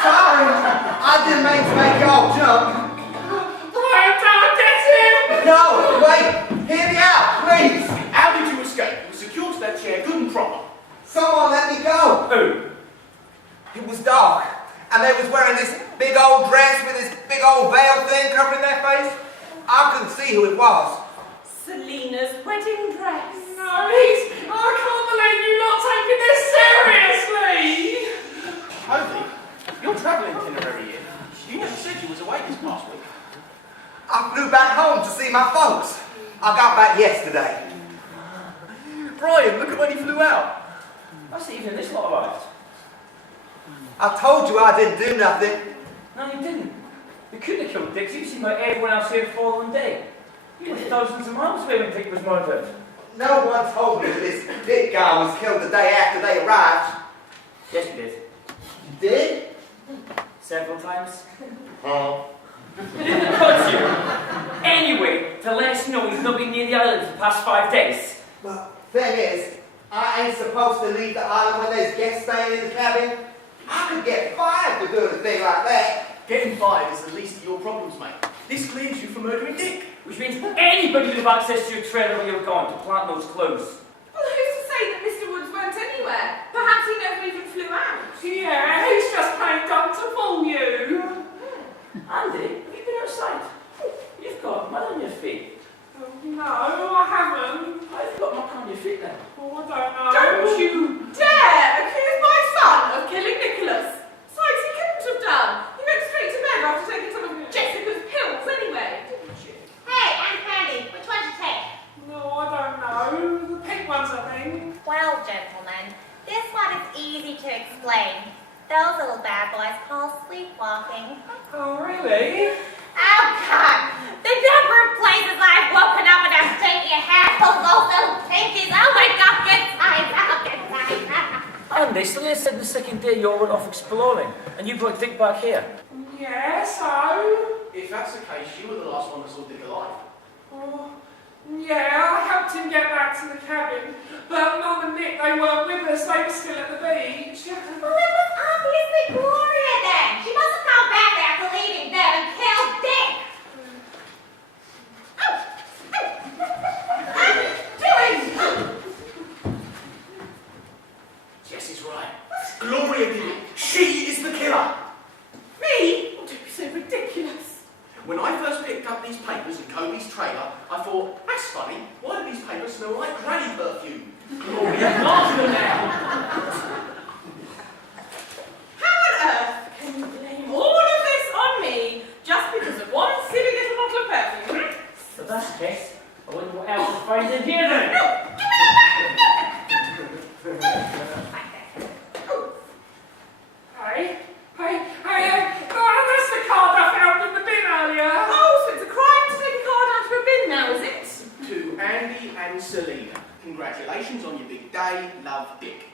Sorry, I didn't mean to make y'all jump. Brian, don't get him! No, wait, hear me out, please. How did you escape? You were secured to that chair, good and proper. Someone let me go. Who? It was dark, and they was wearing this big old dress with this big old veil thing covering their face. I couldn't see who it was. Selena's wedding dress. No, I can't believe you're not taking this seriously! Holy, your travelling itinerary here. You never said you was away this past week. I flew back home to see my folks. I got back yesterday. Brian, look at when he flew out. That's even this lot arrived. I told you I didn't do nothing. No, you didn't. You couldn't have killed Dick. You seemed like everyone else here for one day. You were thousands of miles away when Dick was murdered. No one told me that this big guy was killed the day after they arrived. Yes, you did. You did? Several times. Oh. It didn't occur to you. Anyway, to let us know he's not been near the island for the past 5 days. Well, thing is, I ain't supposed to leave the island when there's guests staying in the cabin. I could get fired for doing a thing like that. Getting fired is the least of your problems, mate. This clears you for murdering Dick. Which means anybody would have access to your trailer where you're going to plant those clothes. Well, who's to say that Mr. Woods went anywhere? Perhaps he never even flew out. Yeah, he's just playing dumb to fool you. Andy, have you been outside? You've got mud on your feet. Oh, no, I haven't. I've got muck on your feet then. Oh, I don't know. Don't you dare accuse my son of killing Nicholas. Besides, he couldn't have done. He went straight to bed after taking some of Jessica's pills anyway, didn't you? Hey, I'm Candy. Which one did you take? No, I don't know. The pink ones, I think. Well, gentlemen, this one is easy to explain. Those little bad boys call sleepwalking. Oh, really? Oh, God! The number of places I've woken up and I've taken a handful of those little pinkies. Oh, my God, good times. Oh, good times. Andy, Selena said the second day you all went off exploring, and you brought Dick back here. Yeah, so? If that's the case, you were the last one that saw Dick alive. Oh, yeah, I helped him get back to the cabin. But Mum and Nick, they weren't with us. They were still at the beach. Well, it was obviously Gloria then. She must have come back after leaving them and killed Dick. What are you doing? Jessie's right. Gloria did it. She is the killer. Me? Don't be so ridiculous. When I first picked up these papers in Kobe's trailer, I thought, that's funny. Why do these papers smell like granny perfume? Gloria, answer now. How on earth can you blame all of this on me just because of one silly little bottle of perfume? If that's the case, I wonder what else to find in here then. That's the card I found in the bin earlier. Oh, so it's a crime to take a card out of a bin now, is it? To Andy and Selena, congratulations on your big day. Love, Dick.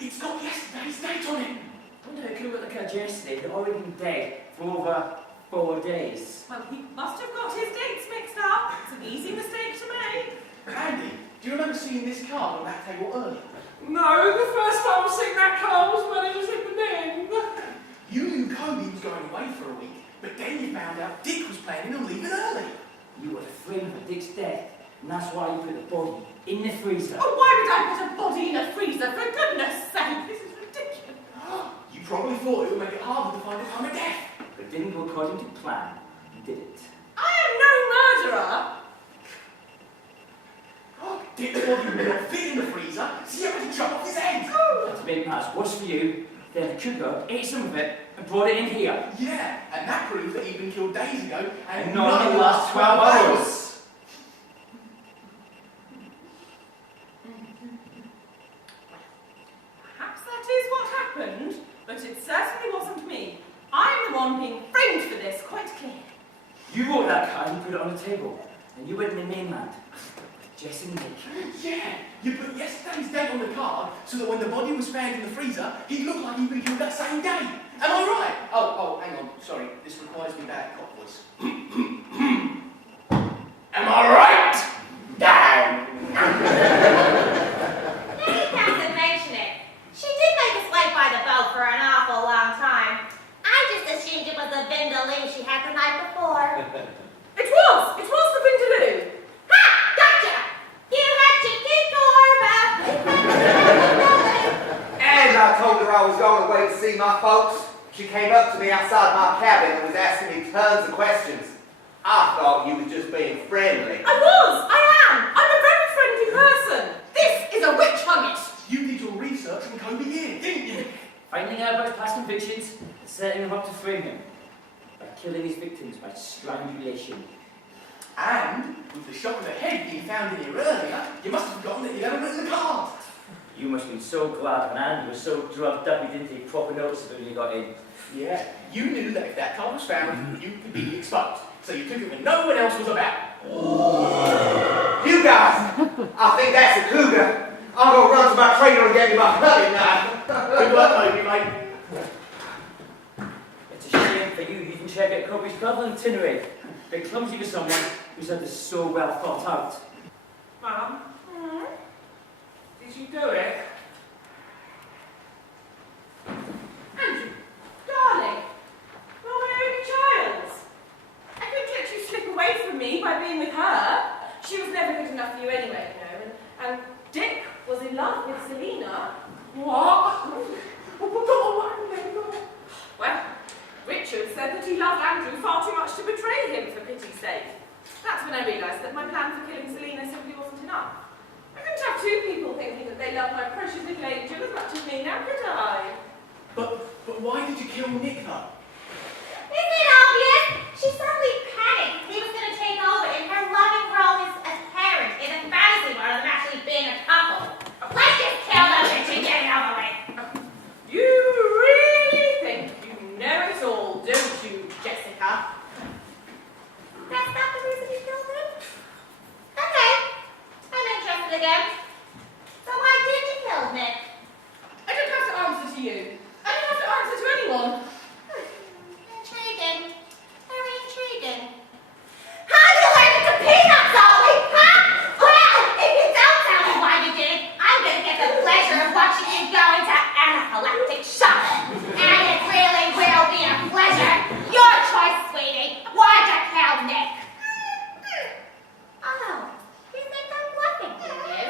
It's got yesterday's date on it. I wonder who could have got the card yesterday. They've already been dead for over 4 days. Well, he must have got his dates mixed up. It's an easy mistake to make. Andy, do you remember seeing this card on that table earlier? No, the first time I seen that card was when it was in the bin. You knew Kobe was going away for a week, but then you found out Dick was planning on leaving early. You were framed for Dick's death, and that's why you put the body in the freezer. Oh, why would I put a body in a freezer? For goodness sake, this is ridiculous. You probably thought it would make it harder to find the time of death. But it didn't go according to plan. You did it. I am no murderer. Dick's body would not fit in the freezer, so you had to chop off his head. And to make matters worse for you, then the cougar ate some of it and brought it in here. Yeah, and that proves that he'd been killed days ago, And not in the last 12 hours. Perhaps that is what happened, but it certainly wasn't me. I'm the one being framed for this, quite clear. You wrote that card and put it on the table, and you went in the mainland. Jess and Nick. Yeah, you put yesterday's date on the card so that when the body was found in the freezer, he looked like he'd been killed that same day. Am I right? Oh, hang on. Sorry, this requires me bad cop voice. Am I right? Damn! Maybe Captain mention it. She did make us wait by the boat for an awful long time. I just assumed it was the vindaloo she had the night before. It was the vindaloo. Ha! Gotcha! You had to keep And I told her I was going away to see my folks. She came up to me outside my cabin and was asking me tons of questions. I thought you were just being friendly. I am. I'm a very friendly person. This is a witch hunt. You did your research on Kobe here, didn't you? Finding out about his past convictions and setting him up to frame him by killing his victims by strangulation. And with the shock of the head being found in here earlier, you must have forgotten that you'd ever written the card. You must have been so glad when Andy was so drugged up he didn't take proper notice of it when you got in. Yeah, you knew that if that card was found, you could be exposed. So you took it when no one else was about. You guys, I think that's a cougar. I'm gonna run to my trailer and get me my hunting knife. Good work, Kobe, mate. It's a shame for you didn't check out Kobe's travel itinerary. Bit clumsy for someone who's had this so well thought out. Mum, did you do it? Andrew, darling, you're my only child. I couldn't let you slip away from me by being with her. She was never good enough for you anyway, you know. And Dick was in love with Selena. What? Well, Richard said that he loved Andrew far too much to betray him, for pity's sake. That's when I realised that my plan for killing Selena simply wasn't enough. I couldn't have two people thinking that they loved my precious little angel as much as me, now could I? But why did you kill Nick, though? Isn't it obvious? She suddenly panicked. He was going to take over in her loving role as a parent in a fantasy more than actually being a couple. Let's just kill them and get it over with. You really think you know it all, don't you, Jessica? That's not the reason you killed him? Okay. I'm interested again. So why did you kill Nick? I don't have to answer to you. I don't have to answer to anyone. Intriguing. Very intriguing. How you allergic to peanuts, Ollie? Huh? Well, if you don't tell me why you did it, I'm going to get the pleasure of watching you go into anaphylactic shock. And it really will be a pleasure. Your choice, sweetie. Why'd you kill Nick? Oh, you think I'm bluffing, do you?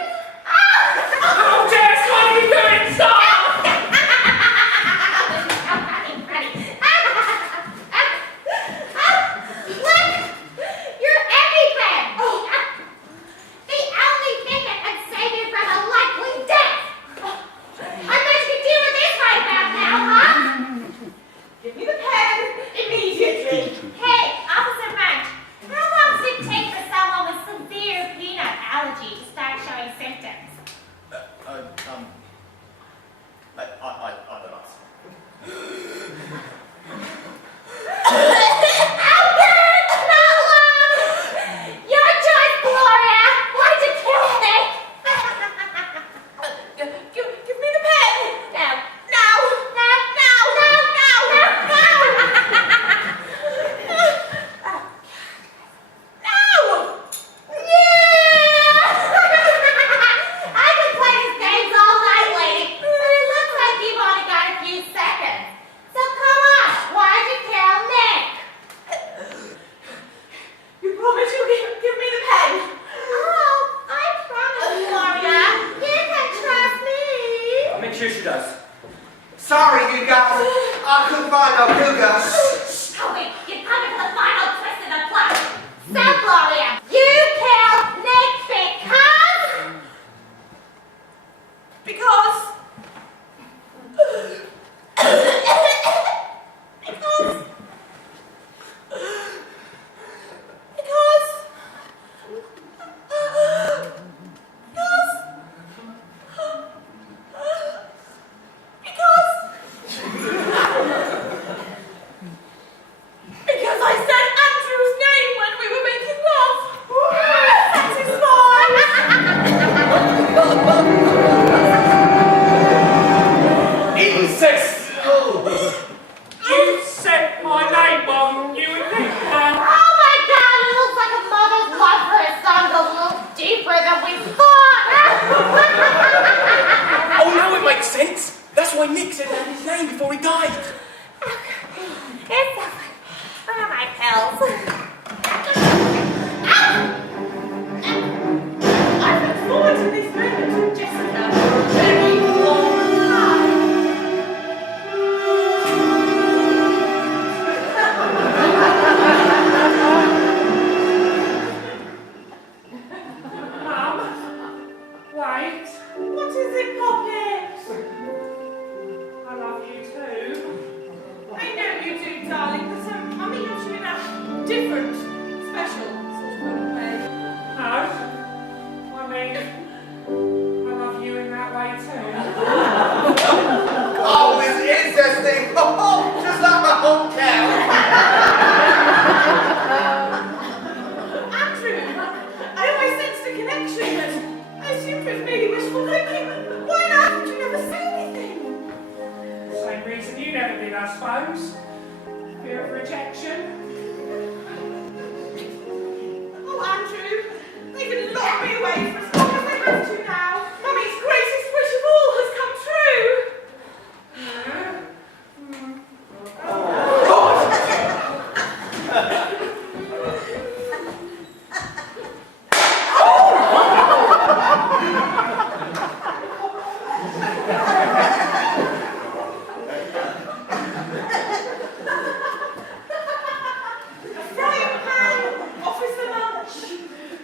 why Nick said that his name before he died. It's where are my pills? I've looked forward to this moment with Jessica for a very long time. Mum, wait. What is it, Poppet? I love you too. I know you do, darling, but Mummy loves you in a different, special sort of way. No, I mean, I love you in that way too. Oh, this is interesting. Just like my home cow. Andrew, I always sensed a connection, but I assumed it was merely wishful thinking. Why on earth would you never say anything? Same reason you never did, I suppose. Fear of rejection. Oh, Andrew, they can lock me away for as long as they have to now. Mummy's greatest wish of all has come true. A frying pan offers the lunch.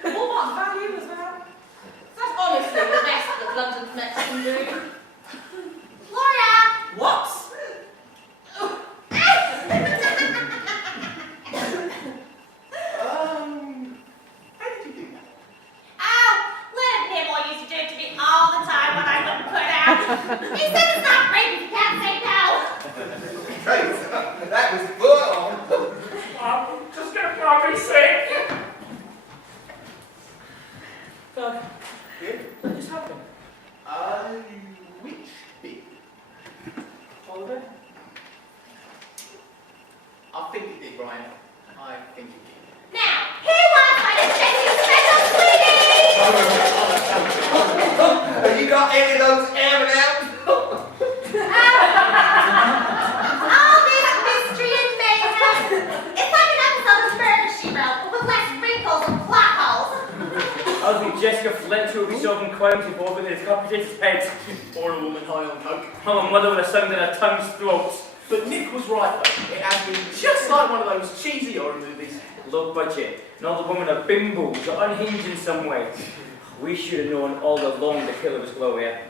Walmart value as well. That's honestly the best that London's Next can do. Laura! What? How did you do that? Oh, little Nibble used to do it to me all the time when I wouldn't put out. He said it's not great if you can't say no. Great. That was full on. I'm just gonna probably sick. Doug, Yeah? what just happened? Which bit? Holiday? I think it did, Brian. I think it did. Now, who wants my Jessie special sweetie? Have you got any of those M&Ms? All this mystery and mayhem. It's like an episode of Murder, She Wrote, but with less wrinkles and plot holes. I think Jessica Fletcher will be solving crimes involving his complicated head. Or a woman high on coke. Oh, a mother with a son in her tongue's throat. But Nick was right though. It has been just like one of those cheesy horror movies. Low budget, and all the women are bimbos or unhinged in some way. We should have known all along the killer was Gloria.